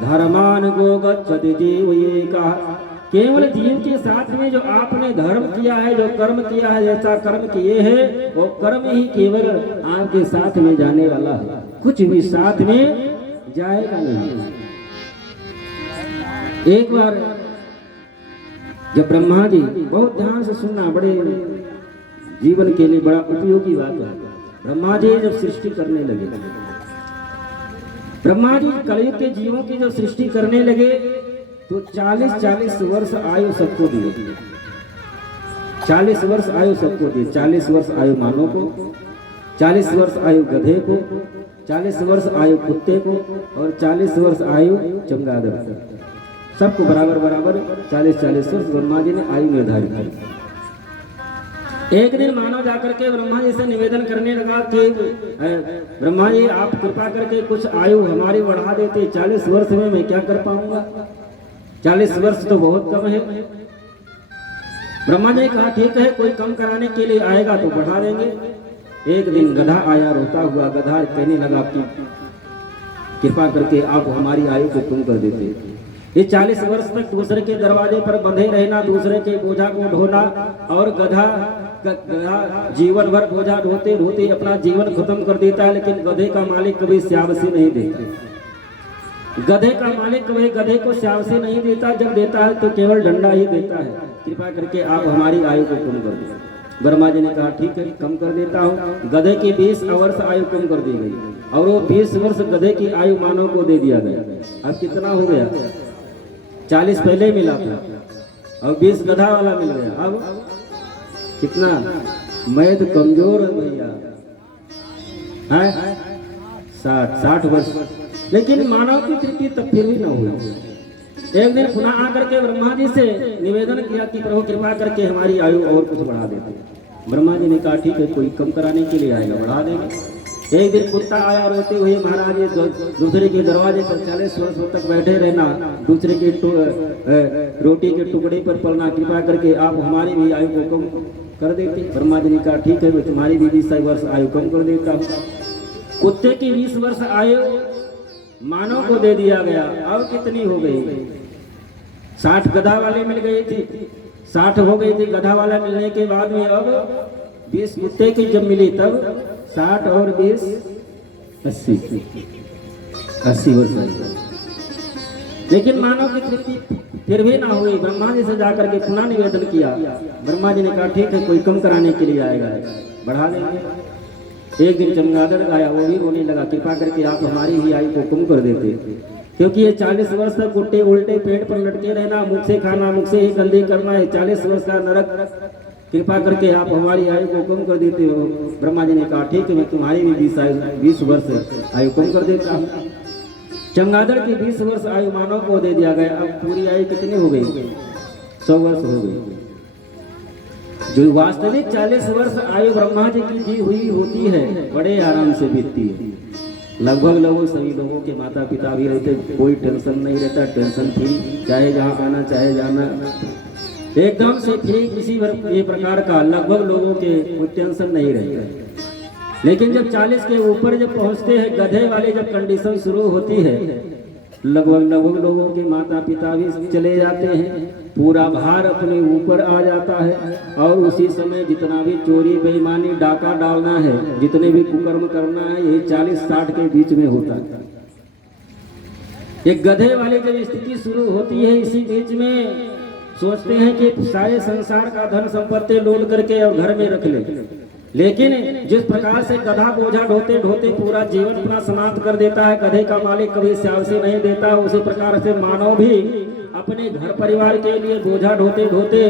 धर्मान गो गच्छति जीव, ये कहा केवल जीव के साथ में जो आपने धर्म किया है, जो कर्म किया है, जैसा कर्म किए हैं वो कर्म ही केवल आपके साथ में जाने वाला है। कुछ भी साथ में जाएगा नहीं। एक बार जब ब्रह्मा जी, बहुत ध्यान से सुनना, बड़े जीवन के लिए बड़ा उपयोगी बात है। ब्रह्मा जी जब सृष्टि करने लगे, ब्रह्मा जी कलयुग के जीवों की जब सृष्टि करने लगे तो 40-40 वर्ष आयु सबको दिए। 40 वर्ष आयु सबको दिए। 40 वर्ष आयु मानव को, 40 वर्ष आयु गधे को, 40 वर्ष आयु कुत्ते को और 40 वर्ष आयु चमगादड़ को। सबको बराबर बराबर 40-40 वर्ष ब्रह्मा जी ने आयु निर्धारित की। एक दिन मानव जाकर के ब्रह्मा जी से निवेदन करने लगा कि ब्रह्मा जी आप कृपा करके कुछ आयु हमारी बढ़ा देते, 40 वर्ष में मैं क्या कर पाऊंगा, 40 वर्ष तो बहुत कम है। ब्रह्मा जी ने कहा ठीक है, कोई कम कराने के लिए आएगा तो बढ़ा देंगे। एक दिन गधा आया रोता हुआ। गधा कहने लगा कि कृपा करके आप हमारी आयु को कम कर देते। ये 40 वर्ष तक दूसरे के दरवाजे पर बंधे रहना, दूसरे के बोझा को ढोना, और गधा जीवन भर बोझा ढोते ढोते अपना जीवन खत्म कर देता है। लेकिन गधे का मालिक कभी श्यावसी नहीं देता। गधे का मालिक कभी गधे को श्यावसी नहीं देता। जब देता है तो केवल डंडा ही देता है। कृपा करके आप हमारी आयु को कम कर दें। ब्रह्मा जी ने कहा ठीक है, कम कर देता हूँ। गधे की 20 वर्ष आयु कम कर दी गई और वो 20 वर्ष गधे की आयु मानव को दे दिया गया। अब कितना हो गया? 40 पहले मिला था और 20 गधा वाला मिल गया। अब कितना? मैं तो कमजोर है भैया, है 60 वर्ष। लेकिन मानव की तृप्ति तब फिर भी न हुई। एक दिन पुनः आकर के ब्रह्मा जी से निवेदन किया कि प्रभु कृपा करके हमारी आयु और कुछ बढ़ा देते। ब्रह्मा जी ने कहा ठीक है, कोई कम कराने के लिए आएगा, बढ़ा देंगे। एक दिन कुत्ता आया रोते हुए, महाराज ये दूसरे के दरवाजे पर 40 वर्ष तक बैठे रहना, दूसरे के रोटी के टुकड़े पर पलना, कृपा करके आप हमारी भी आयु को कम कर देते। ब्रह्मा जी ने कहा ठीक है, मैं तुम्हारी भी 20 वर्ष आयु कम कर देता हूँ। कुत्ते की 20 वर्ष आयु मानव को दे दिया गया। अब कितनी हो गई? 60 गधा वाले मिल गई थी, 60 हो गई थी गधा वाला मिलने के बाद में। अब 20 कुत्ते की जब मिली तब 60 और 20 80 वर्ष आई। लेकिन मानव की तृप्ति फिर भी ना हुई। ब्रह्मा जी से जाकर के पुनः निवेदन किया। ब्रह्मा जी ने कहा ठीक है, कोई कम कराने के लिए आएगा, बढ़ा देंगे। एक दिन चमगादड़ आया, वो भी रोने लगा, कृपा करके आप हमारी ही आयु को कम कर देते, क्योंकि ये 40 वर्ष तक उल्टे उल्टे पेट पर लटके रहना, मुख से खाना, मुख से ही गंदी करना है, 40 वर्ष का नरक। कृपा करके आप हमारी आयु को कम कर देते हो। ब्रह्मा जी ने कहा ठीक है, मैं तुम्हारी भी 20 वर्ष आयु कम कर देता हूँ। चमगादड़ की 20 वर्ष आयु मानव को दे दिया गया। अब पूरी आयु कितनी हो गई? 100 वर्ष हो गई। जो वास्तविक 40 वर्ष आयु ब्रह्मा जी की दी हुई होती है, बड़े आराम से बीतती है। लगभग लोगों सभी लोगों के माता पिता भी रहते, कोई टेंशन नहीं रहता, टेंशन फ्री, चाहे जहाँ आना चाहे जाना, एकदम से फ्री। किसी ये प्रकार का लगभग लोगों के कोई टेंशन नहीं रहता। लेकिन जब 40 के ऊपर जब पहुंचते हैं, गधे वाले जब कंडीशन शुरू होती है, लगभग लोगों के माता पिता भी चले जाते हैं, पूरा भार अपने ऊपर आ जाता है। और उसी समय जितना भी चोरी बेईमानी डाका डालना है, जितने भी कुकर्म करना है, यही 40-60 के बीच में होता है। एक गधे वाले जब स्थिति शुरू होती है, इसी बीच में सोचते हैं कि सारे संसार का धन संपत्ति लोड करके और घर में रख ले। लेकिन जिस प्रकार से गधा बोझा ढोते ढोते पूरा जीवन अपना समाप्त कर देता है, गधे का मालिक कभी श्यावसी नहीं देता, उसी प्रकार से मानव भी अपने घर परिवार के लिए बोझा ढोते ढोते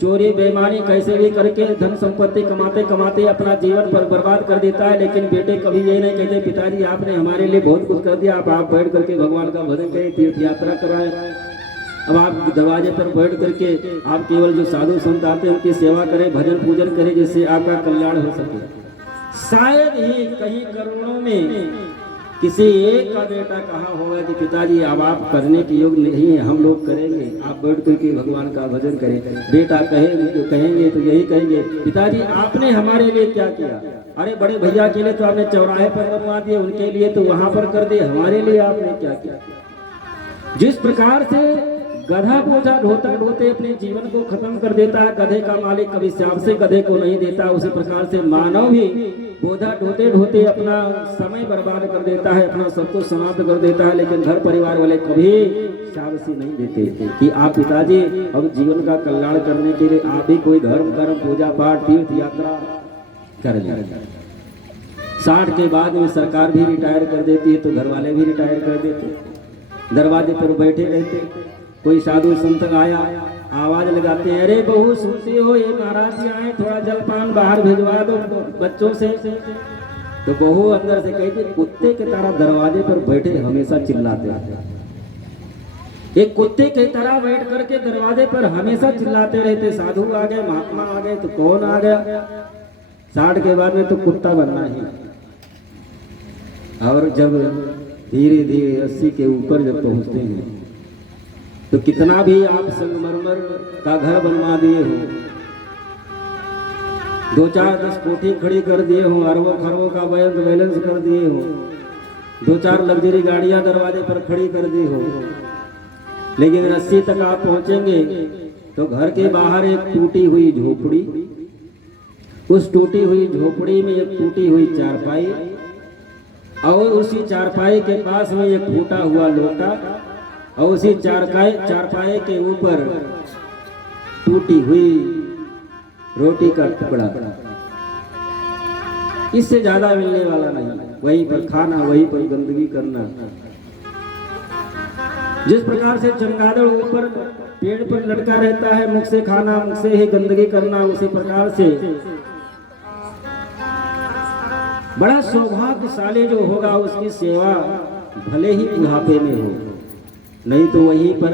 चोरी बेईमानी कैसे भी करके धन संपत्ति कमाते कमाते अपना जीवन पर बर्बाद कर देता है। लेकिन बेटे कभी ये नहीं कहते पिताजी आपने हमारे लिए बहुत कुछ कर दिया, अब आप बैठ करके भगवान का भजन करें, तीर्थ यात्रा कराएं। अब आप दरवाजे पर बैठ करके आप केवल जो साधु संत आते हैं उनकी सेवा करें, भजन पूजन करें, जिससे आपका कल्याण हो सके। शायद ही कहीं करोड़ों में किसी एक का बेटा कहा होगा कि पिताजी अब आप करने के योग्य नहीं है, हम लोग करेंगे, आप बैठ करके भगवान का भजन करें। बेटा कहेंगे तो यही कहेंगे पिताजी आपने हमारे लिए क्या किया। अरे बड़े भैया के लिए तो आपने चौराहे पर बनवा दिए, उनके लिए तो वहां पर कर दिए, हमारे लिए आपने क्या किया। जिस प्रकार से गधा बोझा ढोता ढोते अपने जीवन को खत्म कर देता है, गधे का मालिक कभी श्याम से गधे को नहीं देता, उसी प्रकार से मानव भी बोझा ढोते ढोते अपना समय बर्बाद कर देता है, अपना सब कुछ समाप्त कर देता है, लेकिन घर परिवार वाले कभी शाबाशी नहीं देते कि आप पिताजी अब जीवन का कल्याण करने के लिए आप ही कोई धर्म कर्म पूजा पाठ तीर्थ यात्रा कर लें। 60 के बाद में सरकार भी रिटायर कर देती है तो घर वाले भी रिटायर कर देते। दरवाजे पर बैठे रहते, कोई साधु संत आया, आवाज लगाते हैं, अरे बहू सुनते हो ये महाराज जी आए, थोड़ा जलपान बाहर भिजवा दो बच्चों से। तो बहू अंदर से कहती, कुत्ते के तरह दरवाजे पर बैठे हमेशा चिल्लाते हैं। एक कुत्ते की तरह बैठ करके दरवाजे पर हमेशा चिल्लाते रहते, साधु आ गए, महात्मा आ गए तो कौन आ गया। 60 के बाद में तो कुत्ता बनना ही। और जब धीरे धीरे 80 के ऊपर जब पहुंचते हैं तो कितना भी आप संगमरमर का घर बनवा दिए हो, 2-4-10 कोठी खड़ी कर दिए हो, अरबों खरबों का बैंक बैलेंस कर दिए हो, 2-4 लग्जरी गाड़ियां दरवाजे पर खड़ी कर दी हो, लेकिन 80 तक आप पहुंचेंगे तो घर के बाहर एक टूटी हुई झोपड़ी, उस टूटी हुई झोपड़ी में एक टूटी हुई चारपाई और उसी चारपाई के पास में एक फूटा हुआ लोटा और उसी चारपाई के ऊपर टूटी हुई रोटी का टुकड़ा। इससे ज्यादा मिलने वाला नहीं। वहीं पर खाना, वहीं पर गंदगी करना। जिस प्रकार से चमगादड़ ऊपर पेड़ पर लटका रहता है, मुख से खाना, मुख से ही गंदगी करना, उसी प्रकार से बड़ा सौभाग्यशाली जो होगा उसकी सेवा भले ही बुढ़ापे में हो, नहीं तो वहीं पर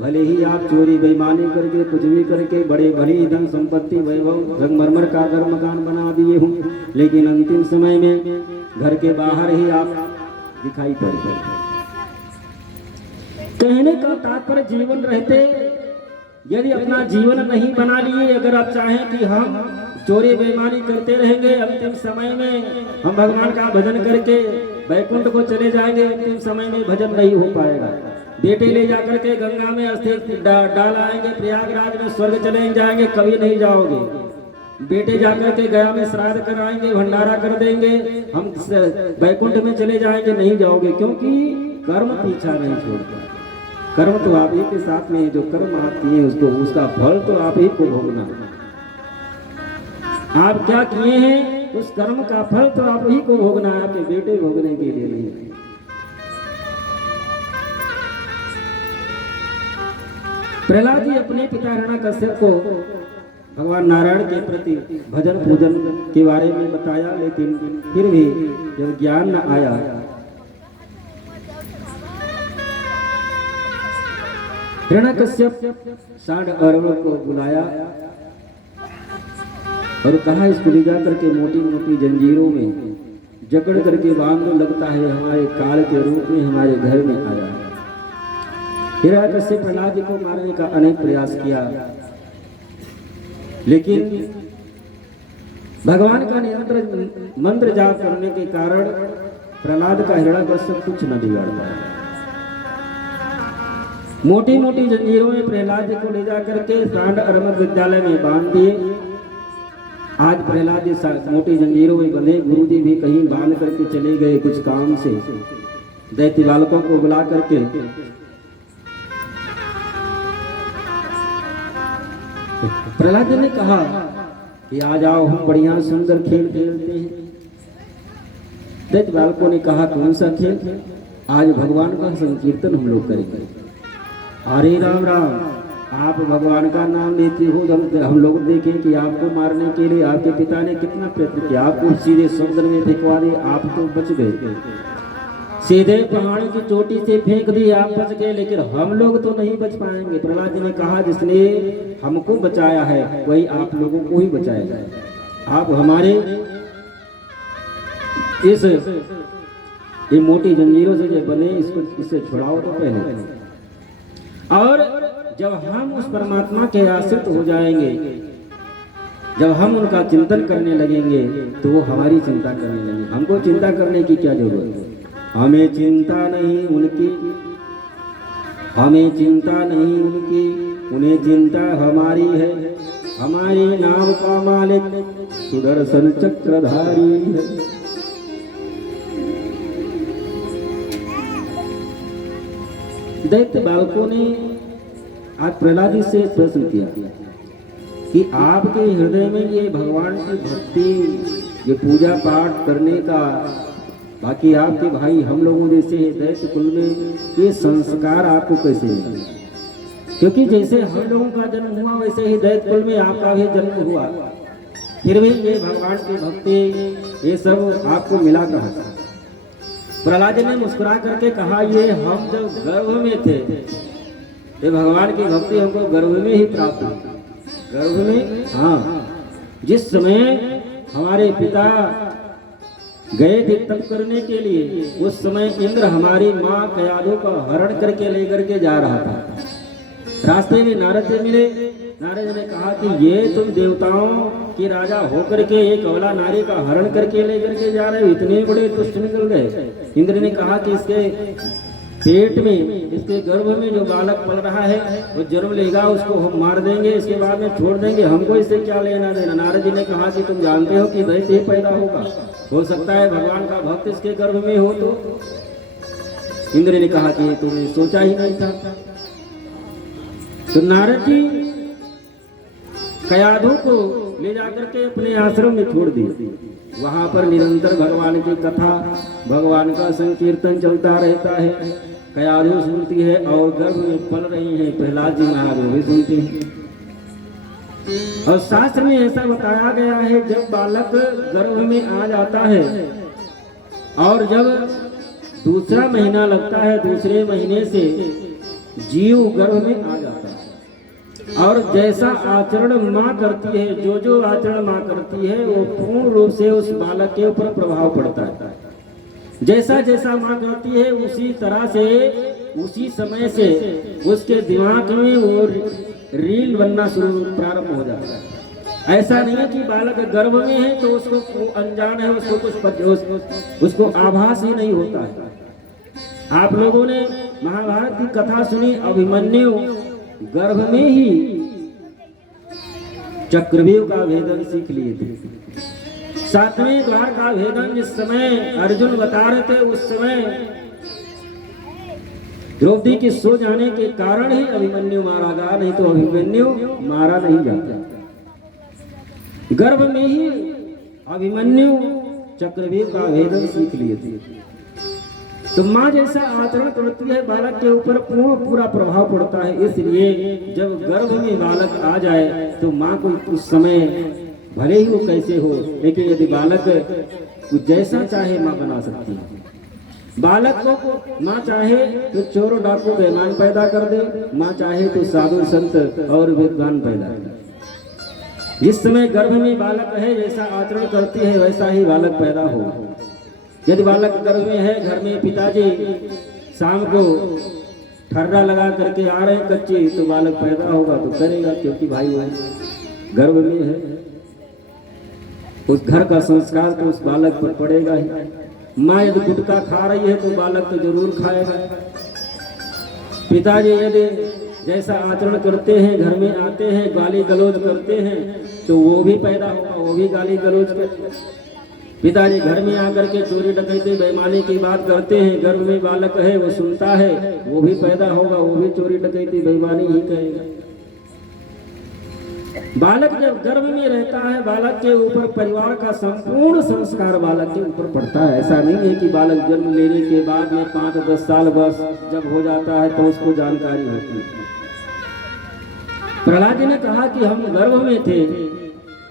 भले ही आप चोरी बेईमानी करके कुछ भी करके बड़े भली धन संपत्ति वैभव संगमरमर का घर मकान बना दिए हों, लेकिन अंतिम समय में घर के बाहर ही आप दिखाई पड़ते। कहने का तात्पर्य जीवन रहते यदि अपना जीवन नहीं बना लिए, अगर आप चाहें कि हम चोरी बेईमानी करते रहेंगे, अंतिम समय में हम भगवान का भजन करके वैकुंठ को चले जाएंगे, अंतिम समय में भजन नहीं हो पाएगा। बेटे ले जाकर के गंगा में अस्थिर डाल आएंगे, प्रयागराज में स्वर्ग चले जाएंगे, कभी नहीं जाओगे। बेटे जाकर के गया में श्राद्ध कराएंगे, भंडारा कर देंगे, हम वैकुंठ में चले जाएंगे, नहीं जाओगे, क्योंकि कर्म पीछा नहीं छोड़ता। कर्म तो आप ही के साथ में, जो कर्म आप किए उसको उसका फल तो आप ही को भोगना। आप क्या किए हैं उस कर्म का फल तो आप ही को भोगना है, आपके बेटे भोगने के लिए नहीं। प्रहलाद जी अपने पिता हिरण्यकश्यप को भगवान नारायण के प्रति भजन पूजन के बारे में बताया, लेकिन फिर भी जब ज्ञान न आया हिरण्यकश्यप 60 अरबों को बुलाया और कहा इसको ले जा करके मोटी मोटी जंजीरों में जकड़ करके बांध दो, लगता है हमारे काल के रूप में हमारे घर में आया है। हिरण्यकश्यप प्रहलाद जी को मारने का अनेक प्रयास किया, लेकिन भगवान का निरंतर मंत्र जाप करने के कारण प्रहलाद का हिरण्यकश्यप कुछ न बिगाड़ पाया। मोटी मोटी जंजीरों में प्रहलाद जी को ले जाकर के सांड अरमद विद्यालय में बांध दिए। आज प्रहलाद जी मोटी जंजीरों में बंधे, गुरु जी भी कहीं बांध करके चले गए कुछ काम से, दैत्य बालकों को बुला करके प्रहलाद जी ने कहा कि आ जाओ, हम बढ़िया सुंदर खेल खेलते हैं। दैत्य बालकों ने कहा कौन सा खेल? आज भगवान का संकीर्तन हम लोग करेंगे। अरे राम राम, आप भगवान का नाम लेते हो, हम लोग देखें कि आपको मारने के लिए आपके पिता ने कितना प्रयत्न किया, आपको सीधे समुद्र में फेंकवा दिए, आप तो बच गए, सीधे पहाड़ की चोटी से फेंक दी, आप बच गए, लेकिन हम लोग तो नहीं बच पाएंगे। प्रहलाद जी ने कहा जिसने हमको बचाया है वही आप लोगों को ही बचाएगा। आप हमारे ये मोटी जंजीरों से जो बने इससे छुड़ाओ तो पहले। और जब हम उस परमात्मा के आश्रित हो जाएंगे, जब हम उनका चिंतन करने लगेंगे तो वो हमारी चिंता करने लगेंगे। हमको चिंता करने की क्या जरूरत है? हमें चिंता नहीं उनकी, हमें चिंता नहीं उनकी, उन्हें चिंता हमारी है। हमारे नाम का मालिक सुदर्शन चक्रधारी है। दैत्य बालकों ने आज प्रहलाद जी से प्रश्न किया कि आपके हृदय में ये भगवान की भक्ति, ये पूजा पाठ करने का, बाकी आपके भाई हम लोगों जैसे दैत्य कुल में ये संस्कार आपको कैसे मिले? क्योंकि जैसे हम लोगों का जन्म हुआ वैसे ही दैत्य कुल में आपका भी जन्म हुआ, फिर भी ये भगवान की भक्ति ये सब आपको मिला कहाँ? प्रहलाद ने मुस्कुरा करके कहा, ये हम जब गर्भ में थे, ये भगवान की भक्ति हमको गर्भ में ही प्राप्त हुई। गर्भ में, हाँ, जिस समय हमारे पिता गए थे तप करने के लिए, उस समय इंद्र हमारी माँ कयादों का हरण करके लेकर के जा रहा था। रास्ते में नारद जी मिले। नारद ने कहा कि ये तुम देवताओं के राजा होकर के एक अबला नारी का हरण करके लेकर के जा रहे हो, इतने बड़े दुष्ट निकल गए। इंद्र ने कहा कि इसके पेट में, इसके गर्भ में जो बालक पल रहा है वो जन्म लेगा, उसको हम मार देंगे, इसके बाद में छोड़ देंगे, हमको इससे क्या लेना देना। नारद जी ने कहा कि तुम जानते हो कि दैत्य ही पैदा होगा, हो सकता है भगवान का भक्त इसके गर्भ में हो। तो इंद्र ने कहा कि तुमने सोचा ही नहीं था। तो नारद जी कयादों को ले जाकर के अपने आश्रम में छोड़ दिए। वहां पर निरंतर भगवान की कथा, भगवान का संकीर्तन चलता रहता है। कयादू सुनती है और गर्भ में पल रही है प्रहलाद जी महाराज भी सुनते हैं। और शास्त्र में ऐसा बताया गया है, जब बालक गर्भ में आ जाता है और जब दूसरा महीना लगता है, दूसरे महीने से जीव गर्भ में आ जाता है और जैसा आचरण माँ करती है, जो जो आचरण माँ करती है वो पूर्ण रूप से उस बालक के ऊपर प्रभाव पड़ता है। जैसा जैसा माँ करती है उसी तरह से, उसी समय से उसके दिमाग में वो रील बनना शुरू प्रारंभ हो जाता है। ऐसा नहीं है कि बालक गर्भ में है तो उसको अनजान है, उसको कुछ उसको आभास ही नहीं होता है। आप लोगों ने महाभारत की कथा सुनी, अभिमन्यु गर्भ में ही चक्रव्यूह का भेदन सीख लिए थे। 7वें द्वार का भेदन जिस समय अर्जुन बता रहे थे, उस समय द्रौपदी के सो जाने के कारण ही अभिमन्यु मारा गया, नहीं तो अभिमन्यु मारा नहीं जाता। गर्भ में ही अभिमन्यु चक्रव्यूह का भेदन सीख लिए थे। तो माँ जैसा आचरण करती है बालक के ऊपर पूरा प्रभाव पड़ता है। इसलिए जब गर्भ में बालक आ जाए तो माँ को उस समय भले ही वो कैसे हो, लेकिन यदि बालक जैसा चाहे माँ बना सकती है। बालक को माँ चाहे तो चोर डाकू बेईमान पैदा कर दे, माँ चाहे तो साधु संत और विद्वान पैदा कर दे। जिस समय गर्भ में बालक है, जैसा आचरण करती है वैसा ही बालक पैदा हो। यदि बालक गर्भ में है, घर में पिताजी शाम को ठर्रा लगा करके आ रहे हैं कच्ची, तो बालक पैदा होगा तो करेगा, क्योंकि भाई वो गर्भ में है। उस घर का संस्कार तो उस बालक पर पड़ेगा ही। माँ यदि गुटखा खा रही है तो बालक तो जरूर खाएगा। पिताजी यदि जैसा आचरण करते हैं, घर में आते हैं, गाली गलौज करते हैं, तो वो भी पैदा होगा, वो भी गाली गलौज करते। पिताजी घर में आकर के चोरी डकैती बेईमानी की बात करते हैं, गर्भ में बालक है वो सुनता है, वो भी पैदा होगा, वो भी चोरी डकैती बेईमानी ही कहेगा। बालक जब गर्भ में रहता है, बालक के ऊपर परिवार का संपूर्ण संस्कार बालक के ऊपर पड़ता है। ऐसा नहीं है कि बालक जन्म लेने के बाद में 5-10 साल बस जब हो जाता है तो उसको जानकारी होती है। प्रहलाद जी ने कहा कि हम गर्भ में थे,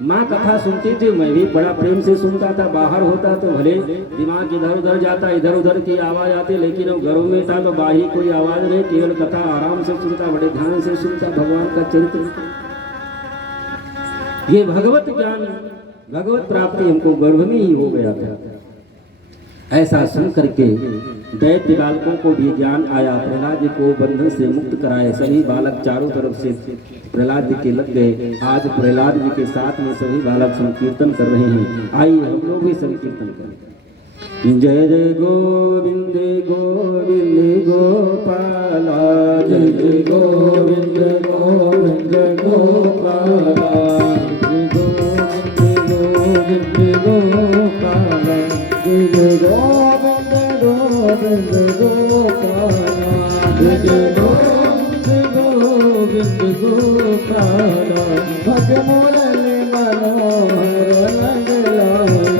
माँ कथा सुनती थी, मैं भी बड़ा प्रेम से सुनता था। बाहर होता तो भले दिमाग इधर उधर जाता, इधर उधर की आवाज आती, लेकिन वो गर्भ में था तो बाहरी कोई आवाज नहीं, केवल कथा आराम से सुनता, बड़े ध्यान से सुनता भगवान का चरित्र। ये भगवत ज्ञान, भगवत प्राप्ति हमको गर्भ में ही हो गया था। ऐसा सुन करके दैत्य बालकों को भी ज्ञान आया, प्रहलाद जी को बंधन से मुक्त कराए। सभी बालक चारों तरफ से प्रहलाद जी के लग गए। आज प्रहलाद जी के साथ में सभी बालक संकीर्तन कर रहे हैं। आइए हम लोग भी संकीर्तन करें। जय जय गोविंद गोविंद गोपाला, जय जय गोविंद गोविंद गोपाला। जय गोविंद गोविंद गोपाला जय गोविंद गोविंद गोपाला भज मुरली मनोहर रंग लाला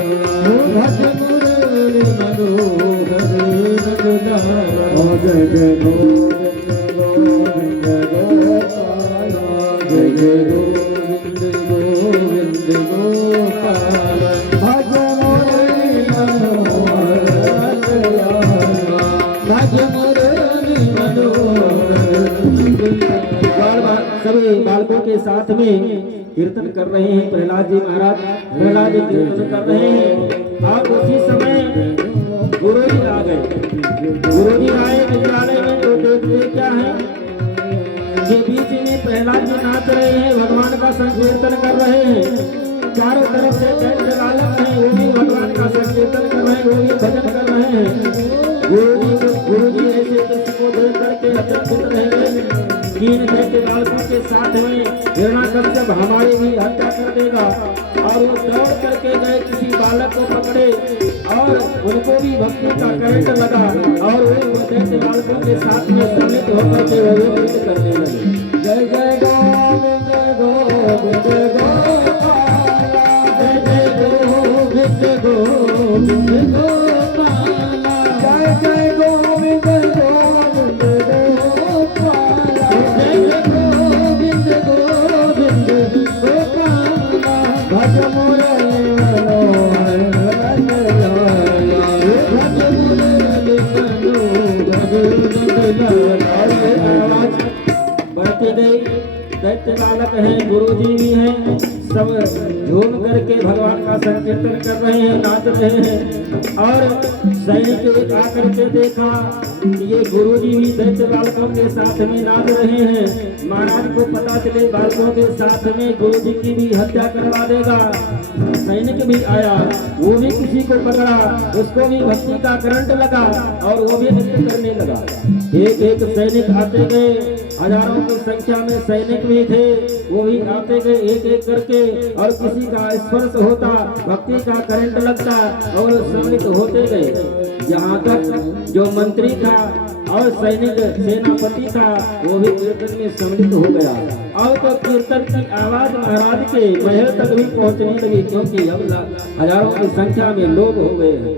भज मुरली मनोहर रंग लाला जय जय गोविंद गोविंद गोपाला जय जय गोविंद गोविंद गोपाला भज मुरली मनोहर रंग लाला भज मुरली मनोहर रंग लाला। सभी बालकों के साथ में कीर्तन कर रहे हैं। प्रहलाद जी महाराज प्रहलाद जी कीर्तन कर रहे हैं। और उसी समय गुरु जी आ गए। गुरु जी आए विद्यालय में तो देखते क्या है कि बीच में प्रहलाद जी नाच रहे हैं, भगवान का संकीर्तन कर रहे हैं। चारों तरफ से दैत्य बालक हैं, वो भी भगवान का संकीर्तन कर रहे हैं, वो भी भजन कर रहे हैं। गुरु जी ऐसे दृश्य को देख करके अचंभित रह गए। तीन दैत्य बालकों के साथ में हिरण्याकश्यप हमारी भी हत्या कर देगा। और वो दौड़ करके गए, किसी बालक को पकड़े और उनको भी भक्ति का करंट लगा और वो दैत्य बालकों के साथ में सम्मिलित होकर के वो नृत्य करने लगे। जय जय गोविंद गोविंद गोपाला जय जय गोविंद गोविंद गोपाला जय जय गोविंद गोविंद गोपाला जय जय गोविंद गोविंद गोपाला भज मुरली मनोहर रंग लाला भज मुरली मनोहर रंग लाला। बढ़ते गए, दैत्य बालक हैं, गुरु जी भी हैं, सब झूम करके भगवान का संकीर्तन कर रहे हैं, नाच रहे हैं। और सैनिक आकर के देखा कि ये गुरु जी भी दैत्य बालकों के साथ में नाच रहे हैं। महाराज को पता चले बालकों के साथ में गुरु जी की भी हत्या करवा देगा। सैनिक भी आया, वो भी किसी को पकड़ा, उसको भी भक्ति का करंट लगा और वो भी नृत्य करने लगा। एक एक सैनिक आते गए, हजारों की संख्या में सैनिक भी थे, वो भी आते गए एक एक करके। और किसी का स्पर्श होता, भक्ति का करंट लगता और सम्मिलित होते गए। यहाँ तक जो मंत्री था और सैनिक सेनापति था वो भी कीर्तन में सम्मिलित हो गया। और तो कीर्तन की आवाज महाराज के महल तक भी पहुंचने लगी, क्योंकि अब हजारों की संख्या में लोग हो गए हैं।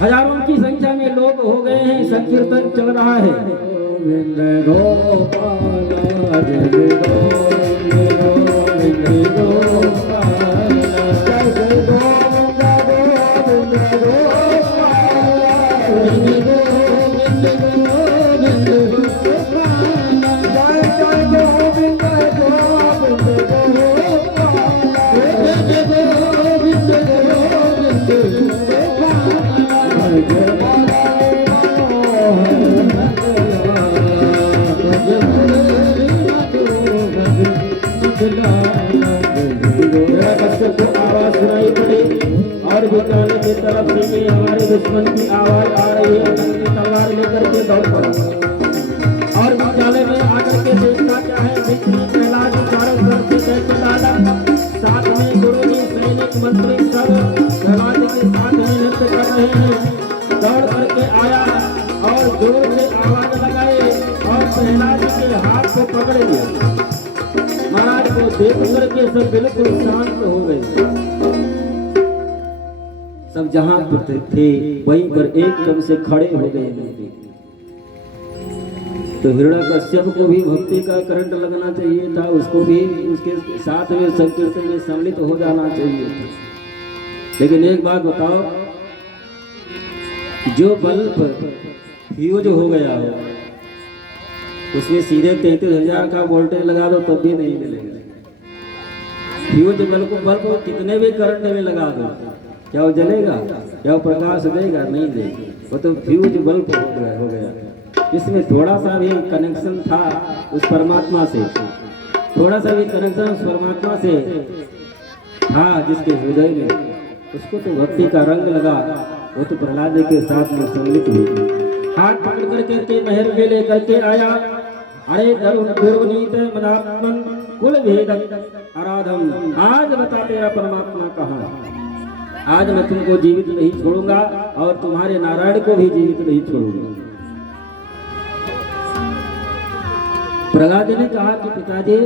हजारों की संख्या में लोग हो गए हैं, संकीर्तन चल रहा है। गोविंद गोपाला जय जय गोविंद गोविंद गोपाला जय जय गोविंद गोविंद गोपाला जय गोविंद गोविंद गोपाला जय जय गोविंद गोविंद गोपाला जय जय गोविंद गोविंद गोपाला जय को आवाज सुनाई पड़ी और विद्यालय की तरफ से हमारे दुश्मन की आवाज आ रही है। तलवार लेकर के दौड़ पड़ा और विद्यालय में आकर के देखता क्या है, प्रहलाद जी चारों तरफ से दैत्य बालक, साथ में गुरु जी, सैनिक, मंत्री सब प्रहलाद के साथ में नृत्य कर रहे हैं। दौड़ करके आया और जोर से आवाज लगाए और प्रहलाद के हाथ को पकड़ लिया। महाराज को देख करके सब बिल्कुल शांत हो गए। सब जहां पर थे वहीं पर एकदम से खड़े हो गए। तो हिरण्याकश्यप को भी भक्ति का करंट लगना चाहिए था, उसको भी उसके साथ में संकीर्तन में सम्मिलित हो जाना चाहिए था। लेकिन एक बात बताओ, जो बल्ब फ्यूज हो गया हो उसमें सीधे 33,000 का वोल्टेज लगा दो तब भी नहीं मिलेगा। फ्यूज बल्ब को कितने भी करंट में लगा दो, क्या वो जलेगा? क्या वो प्रकाश देगा? नहीं देगा। वो तो फ्यूज बल्ब हो गया। इसमें थोड़ा सा भी कनेक्शन था उस परमात्मा से, थोड़ा सा भी कनेक्शन उस परमात्मा से था जिसके हृदय में, उसको तो भक्ति का रंग लगा। वो तो प्रहलाद जी के साथ में सम्मिलित हुई। हाथ पकड़ करके महल में लेकर के आया। अरे दुर्वनीत मदात्मन कुल भेद आराधम, आज बता तेरा परमात्मा कहाँ? आज मैं तुमको जीवित नहीं छोड़ूंगा और तुम्हारे नारायण को भी जीवित नहीं छोड़ूंगा। प्रहलाद ने कहा कि पिताजी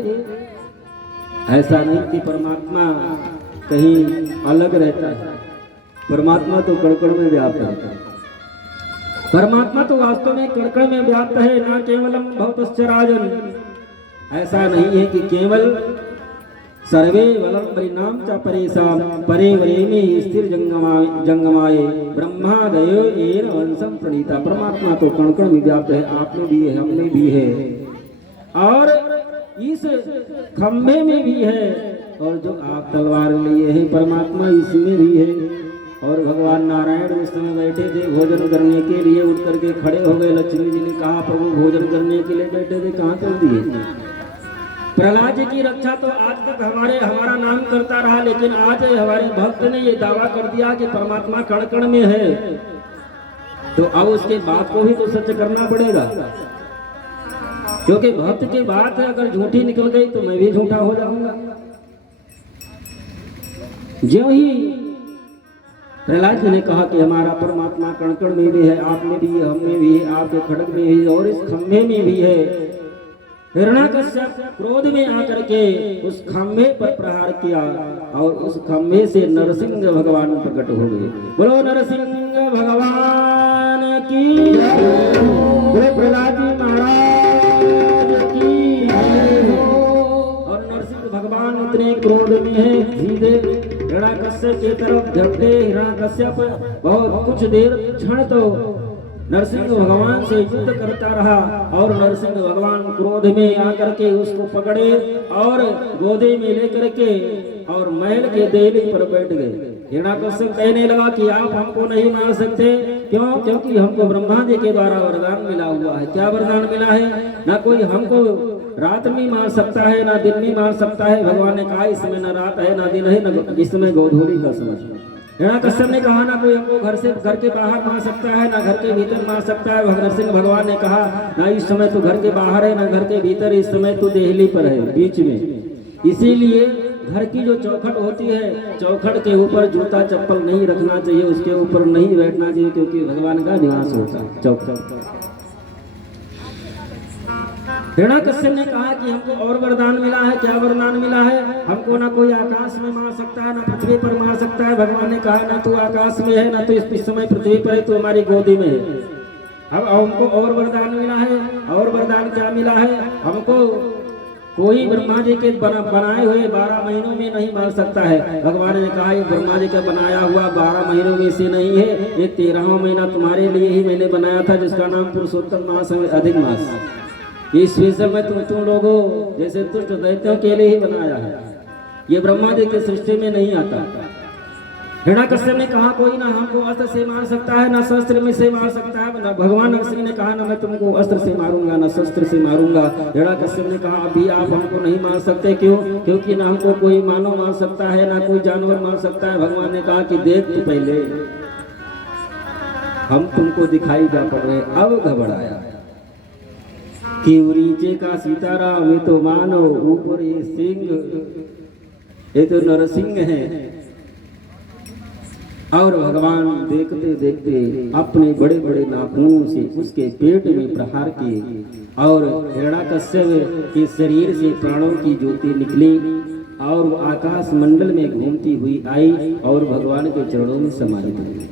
ऐसा नहीं कि परमात्मा कहीं अलग रहता है, परमात्मा तो कण में व्याप्त है। परमात्मा तो वास्तव में कण में व्याप्त है, ना केवलम भवतश्च राजन। ऐसा नहीं है कि केवल सर्वे वलम परिणाम च परेशान परे वरेमी स्थिर जंगमाये ब्रह्मादयो एन वंशम प्रणीता। परमात्मा तो कण में व्याप्त है, आप में भी है, हम में भी है, और इस खम्भे में भी है, और जो आप तलवार लिए हैं परमात्मा इसमें भी है। और भगवान नारायण उस समय बैठे थे भोजन करने के लिए, उठ करके खड़े हो गए। लक्ष्मी जी ने कहा प्रभु भोजन करने के लिए बैठे थे, कहाँ कर दिए? प्रहलाद जी की रक्षा तो आज तक हमारा नाम करता रहा, लेकिन आज हमारे भक्त ने ये दावा कर दिया कि परमात्मा कण कण में है, तो अब उसके बात को भी तो सच करना पड़ेगा, क्योंकि भक्त की बात है अगर झूठी निकल गई तो मैं भी झूठा हो जाऊंगा। जो ही प्रहलाद जी ने कहा कि हमारा परमात्मा कण कण में भी है, आप में भी है, हम में भी है, आपके खड़ग में भी है, और इस खंभे में भी है। हिरण्याकश्यप क्रोध में आकर के उस खंभे पर प्रहार किया, और उस खंभे से नरसिंह भगवान प्रकट हो गए। बोलो नरसिंह भगवान की, बोलो प्रहलाद जी महाराज की। और नरसिंह भगवान उतने क्रोध में है, सीधे हिरण्याकश्यप की तरफ झपटे। हिरण्याकश्यप बहुत कुछ देर क्षण तो नरसिंह भगवान से युद्ध करता रहा, और नरसिंह भगवान क्रोध में आकर के उसको पकड़े और गोदे में लेकर के और महल के देहली पर बैठ गए। हिरण्याकश्यप कहने लगा कि आप हमको नहीं मार सकते, क्यों? क्योंकि हमको ब्रह्मा जी के द्वारा वरदान मिला हुआ है। क्या वरदान मिला है? ना कोई हमको रात में मार सकता है, ना दिन में मार सकता है। भगवान ने कहा इस समय न रात है ना दिन है, न इस समय गोधूली का समय। हिरण्याकश्यप ने कहा ना कोई हमको घर के बाहर मार सकता है, ना घर के भीतर मार सकता है। नरसिंह भगवान ने कहा ना इस समय तो घर के बाहर है, ना घर के भीतर, इस समय तो देहली पर है, बीच में। इसीलिए घर की जो चौखट होती है, चौखट के ऊपर जूता चप्पल नहीं रखना चाहिए, उसके ऊपर नहीं बैठना चाहिए, क्योंकि भगवान का निवास होता है चौखट। हिरण्याकश्यप ने कहा कि हमको और वरदान मिला है। क्या वरदान मिला है? हमको ना कोई आकाश में मार सकता है, ना पृथ्वी पर मार सकता है। भगवान ने कहा ना तू आकाश में है, ना तो इस समय पृथ्वी पर है, तो हमारी गोदी में है। अब हमको और वरदान मिला है। और वरदान क्या मिला है? हमको कोई ब्रह्मा जी के बनाए हुए 12 महीनों में नहीं मार सकता है। भगवान ने कहा ये ब्रह्मा जी का बनाया हुआ 12 महीनों में से नहीं है, ये 13वां महीना तुम्हारे लिए ही मैंने बनाया था, जिसका नाम पुरुषोत्तम मास है, अधिक मास। ये स्पेशल में तुम लोगों जैसे दुष्ट दैत्यों के लिए ही बनाया है, ये ब्रह्मा जी की सृष्टि में नहीं आता। हिरण्याकश्यप ने कहा कोई ना हमको अस्त्र से मार सकता है, ना शस्त्र में से मार सकता है। ना भगवान नरसिंह ने कहा ना मैं तुमको अस्त्र से मारूंगा, ना शस्त्र से मारूंगा। हिरण्याकश्यप ने कहा अभी आप हमको नहीं मार सकते, क्यों? क्योंकि ना हमको कोई मानव मार सकता है, ना कोई जानवर मार सकता है। भगवान ने कहा कि देख तू पहले हम तुमको दिखाई जा पड़ रहे। अब घबराया कि नीचे का सीताराम, ये तो मानो, ऊपर ये सिंह, ये तो नरसिंह है। और भगवान देखते देखते अपने बड़े बड़े नाखूनों से उसके पेट में प्रहार किए, और हिरण्याकश्यप के शरीर से प्राणों की ज्योति निकली, और वो आकाश मंडल में घूमती हुई आई और भगवान के चरणों में समाहित हुई।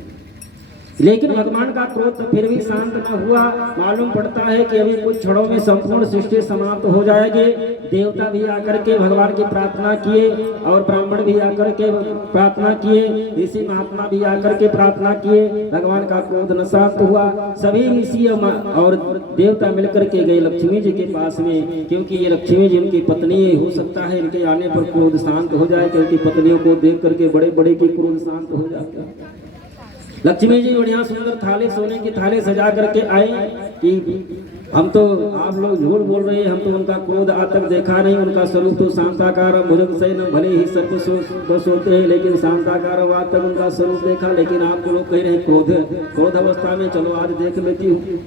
लेकिन भगवान का क्रोध तो फिर भी शांत न हुआ। मालूम पड़ता है कि अभी कुछ क्षणों में संपूर्ण सृष्टि समाप्त हो जाएगी। देवता भी आकर के भगवान की प्रार्थना किए, और ब्राह्मण भी आकर के प्रार्थना किए, ऋषि महात्मा भी आकर के प्रार्थना किए। भगवान का क्रोध न शांत हुआ। सभी ऋषि और देवता मिलकर के गए लक्ष्मी जी के पास में, क्योंकि ये लक्ष्मी जी उनकी पत्नी हो सकता है इनके आने पर क्रोध शांत हो जाए, क्योंकि पत्नियों को देख करके बड़े बड़े की क्रोध शांत हो जाता है। लक्ष्मी जी बढ़िया सुंदर थाली, सोने की थाली सजा करके आए कि हम तो, आप लोग झूठ बोल रहे हैं, हम तो उनका क्रोध आज तक देखा नहीं, उनका स्वरूप तो शांताकार भुजंग शयन, भले ही सर्प सोते हैं लेकिन शांताकार आज तक उनका स्वरूप देखा। लेकिन आपको लोग कह रहे हैं क्रोध अवस्था में, चलो आज देख लेती हूँ।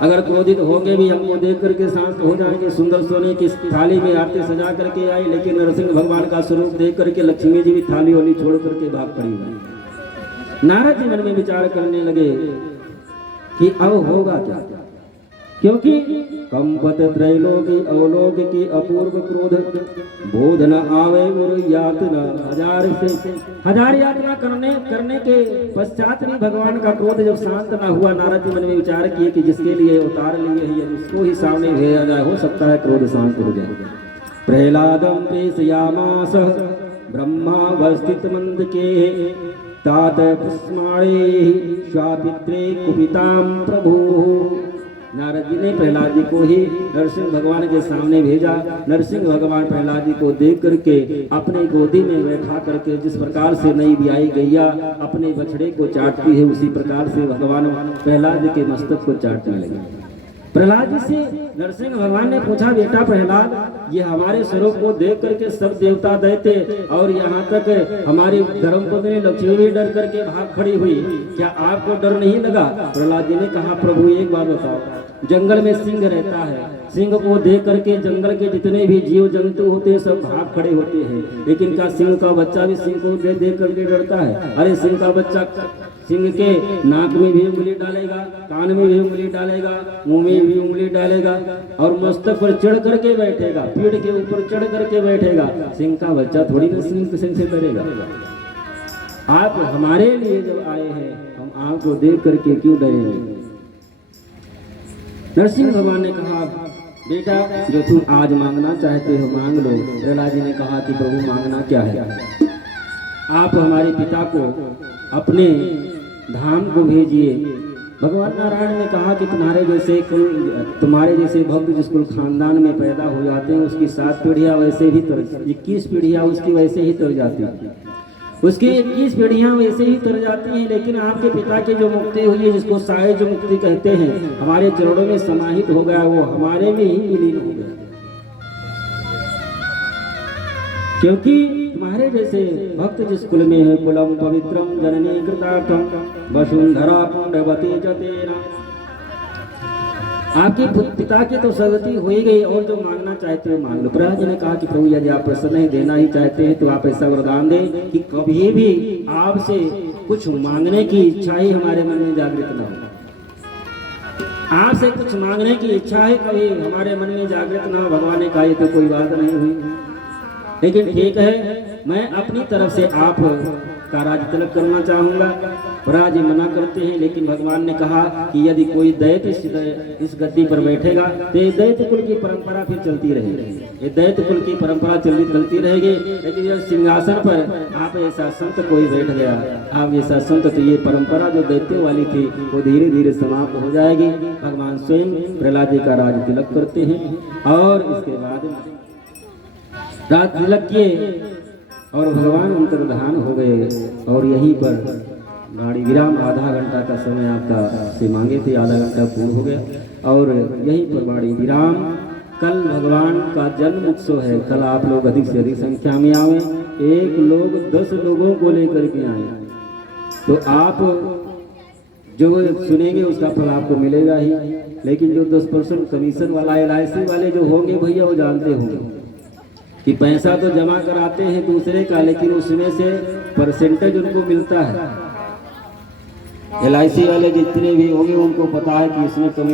अगर क्रोधित होंगे भी हमको देख करके शांत हो जाएंगे। सुंदर सोने की थाली में आरती सजा करके आई, लेकिन नरसिंह भगवान का स्वरूप देख करके लक्ष्मी जी भी थाली वाली छोड़ करके भाग खड़ी हुई। नारद जी मन में विचार करने लगे कि अब होगा क्या, क्योंकि कंपत त्रैलोकी अवलोक की अपूर्व क्रोध बोध न आवे गुरु यातना हजार यातना करने के पश्चात भी भगवान का क्रोध जब शांत न हुआ, नारद जी मन में विचार किए कि जिसके लिए अवतार लिए है उसको ही सामने भेजा जाए, हो सकता है क्रोध शांत हो जाए। प्रहलादम प्रेषयामास ब्रह्मावस्थित मंद के तात पुष्माणे स्वापित्रे कुपिताम प्रभु। नारद जी ने प्रहलाद जी को ही नरसिंह भगवान के सामने भेजा। नरसिंह भगवान प्रहलाद जी को देख करके अपने गोदी में बैठा करके जिस प्रकार से नई ब्याई गैया अपने बछड़े को चाटती है, उसी प्रकार से भगवान प्रहलाद जी के मस्तक को चाटने लगे। प्रहलाद जी से नरसिंह भगवान ने पूछा, बेटा प्रहलाद, ये हमारे स्वरूप को देख करके सब देवता दैत्य और यहाँ तक हमारी धर्मपत्नी लक्ष्मी भी डर करके भाग खड़ी हुई, क्या आपको डर नहीं लगा? प्रहलाद जी ने कहा, प्रभु एक बात बताओ, जंगल में सिंह रहता है, सिंह को देख करके जंगल के जितने भी जीव जंतु होते हैं सब भाग खड़े होते हैं, लेकिन क्या सिंह का बच्चा भी सिंह को देख करके डरता है? अरे सिंह का बच्चा सिंह के नाक में भी उंगली डालेगा, कान में भी उंगली डालेगा, मुंह में भी उंगली डालेगा और मस्तक पर चढ़ करके बैठेगा, पीठ के ऊपर चढ़ करके बैठेगा। सिंह का बच्चा थोड़ी ना सिंह से डरेगा। आप हमारे लिए जब आए हैं, हम आपको देख करके क्यों डरेंगे? नरसिंह भगवान ने कहा, बेटा जो तुम आज मांगना चाहते हो मांग लो। प्रहलाद जी ने कहा कि प्रभु मांगना क्या है? आप हमारे पिता को अपने धाम को भेजिए। भगवान नारायण ने कहा कि तुम्हारे जैसे भक्त जिस कुल खानदान में पैदा हो जाते हैं उसकी 7 पीढ़ियां वैसे ही 21 पीढ़ियां उसकी वैसे ही तर जाती हैं, उसकी 21 पीढ़ियां वैसे ही तर जाती हैं। लेकिन आपके पिता की जो मुक्ति हुई है, जिसको साए जो मुक्ति कहते हैं, हमारे चरणों में समाहित हो गया, वो हमारे में ही विलीन हो गया। क्योंकि तुम्हारे जैसे भक्त जिस कुल में है, कुलम पवित्रम जननी कृतार्थम वसुंधरा पुण्यवती जतेना। आपके पिता की तो सदगति हो ही गई और जो मांगना चाहते हो मांग लो। प्रहलाद जी ने कहा कि प्रभु यदि आप प्रसन्न ही देना ही चाहते हैं तो आप ऐसा वरदान दें कि कभी भी आपसे कुछ मांगने की इच्छा ही हमारे मन में जागृत न हो। आपसे कुछ मांगने की इच्छा है कभी हमारे मन में जागृत ना हो। भगवान ने कहा ये तो कोई बात नहीं हुई, लेकिन ठीक है, मैं अपनी तरफ से आप का राज तिलक करना चाहूंगा। प्रहलाद जी मना करते हैं, लेकिन भगवान ने कहा कि यदि कोई दैत्य इस गद्दी पर बैठेगा तो ये दैत्य कुल की परंपरा फिर चलती रहेगी, ये दैत्य कुल की परंपरा चलती रहेगी। लेकिन जब सिंहासन पर आप ऐसा संत कोई बैठ गया, आप ऐसा संत, तो ये परंपरा जो दैत्य वाली थी वो धीरे धीरे समाप्त हो जाएगी। भगवान स्वयं प्रहलाद जी का राज तिलक करते हैं और इसके बाद राज तिलक किए और भगवान अंतर्धान हो गए। और यहीं पर गाड़ी विराम, आधा घंटा का समय आपका से मांगे थे, आधा घंटा पूर्ण हो गया और यहीं पर गाड़ी विराम। कल भगवान का जन्म उत्सव है, कल आप लोग अधिक से अधिक संख्या में आवे। एक लोग 10 लोगों को लेकर के आए तो आप जो सुनेंगे उसका फल आपको मिलेगा ही, लेकिन जो 10% कमीशन वाला LIC वाले जो होंगे भैया वो जानते होंगे कि पैसा तो जमा कराते हैं दूसरे का, लेकिन उसमें से परसेंटेज उनको मिलता है। LIC वाले जितने भी होंगे उनको पता है कि इसमें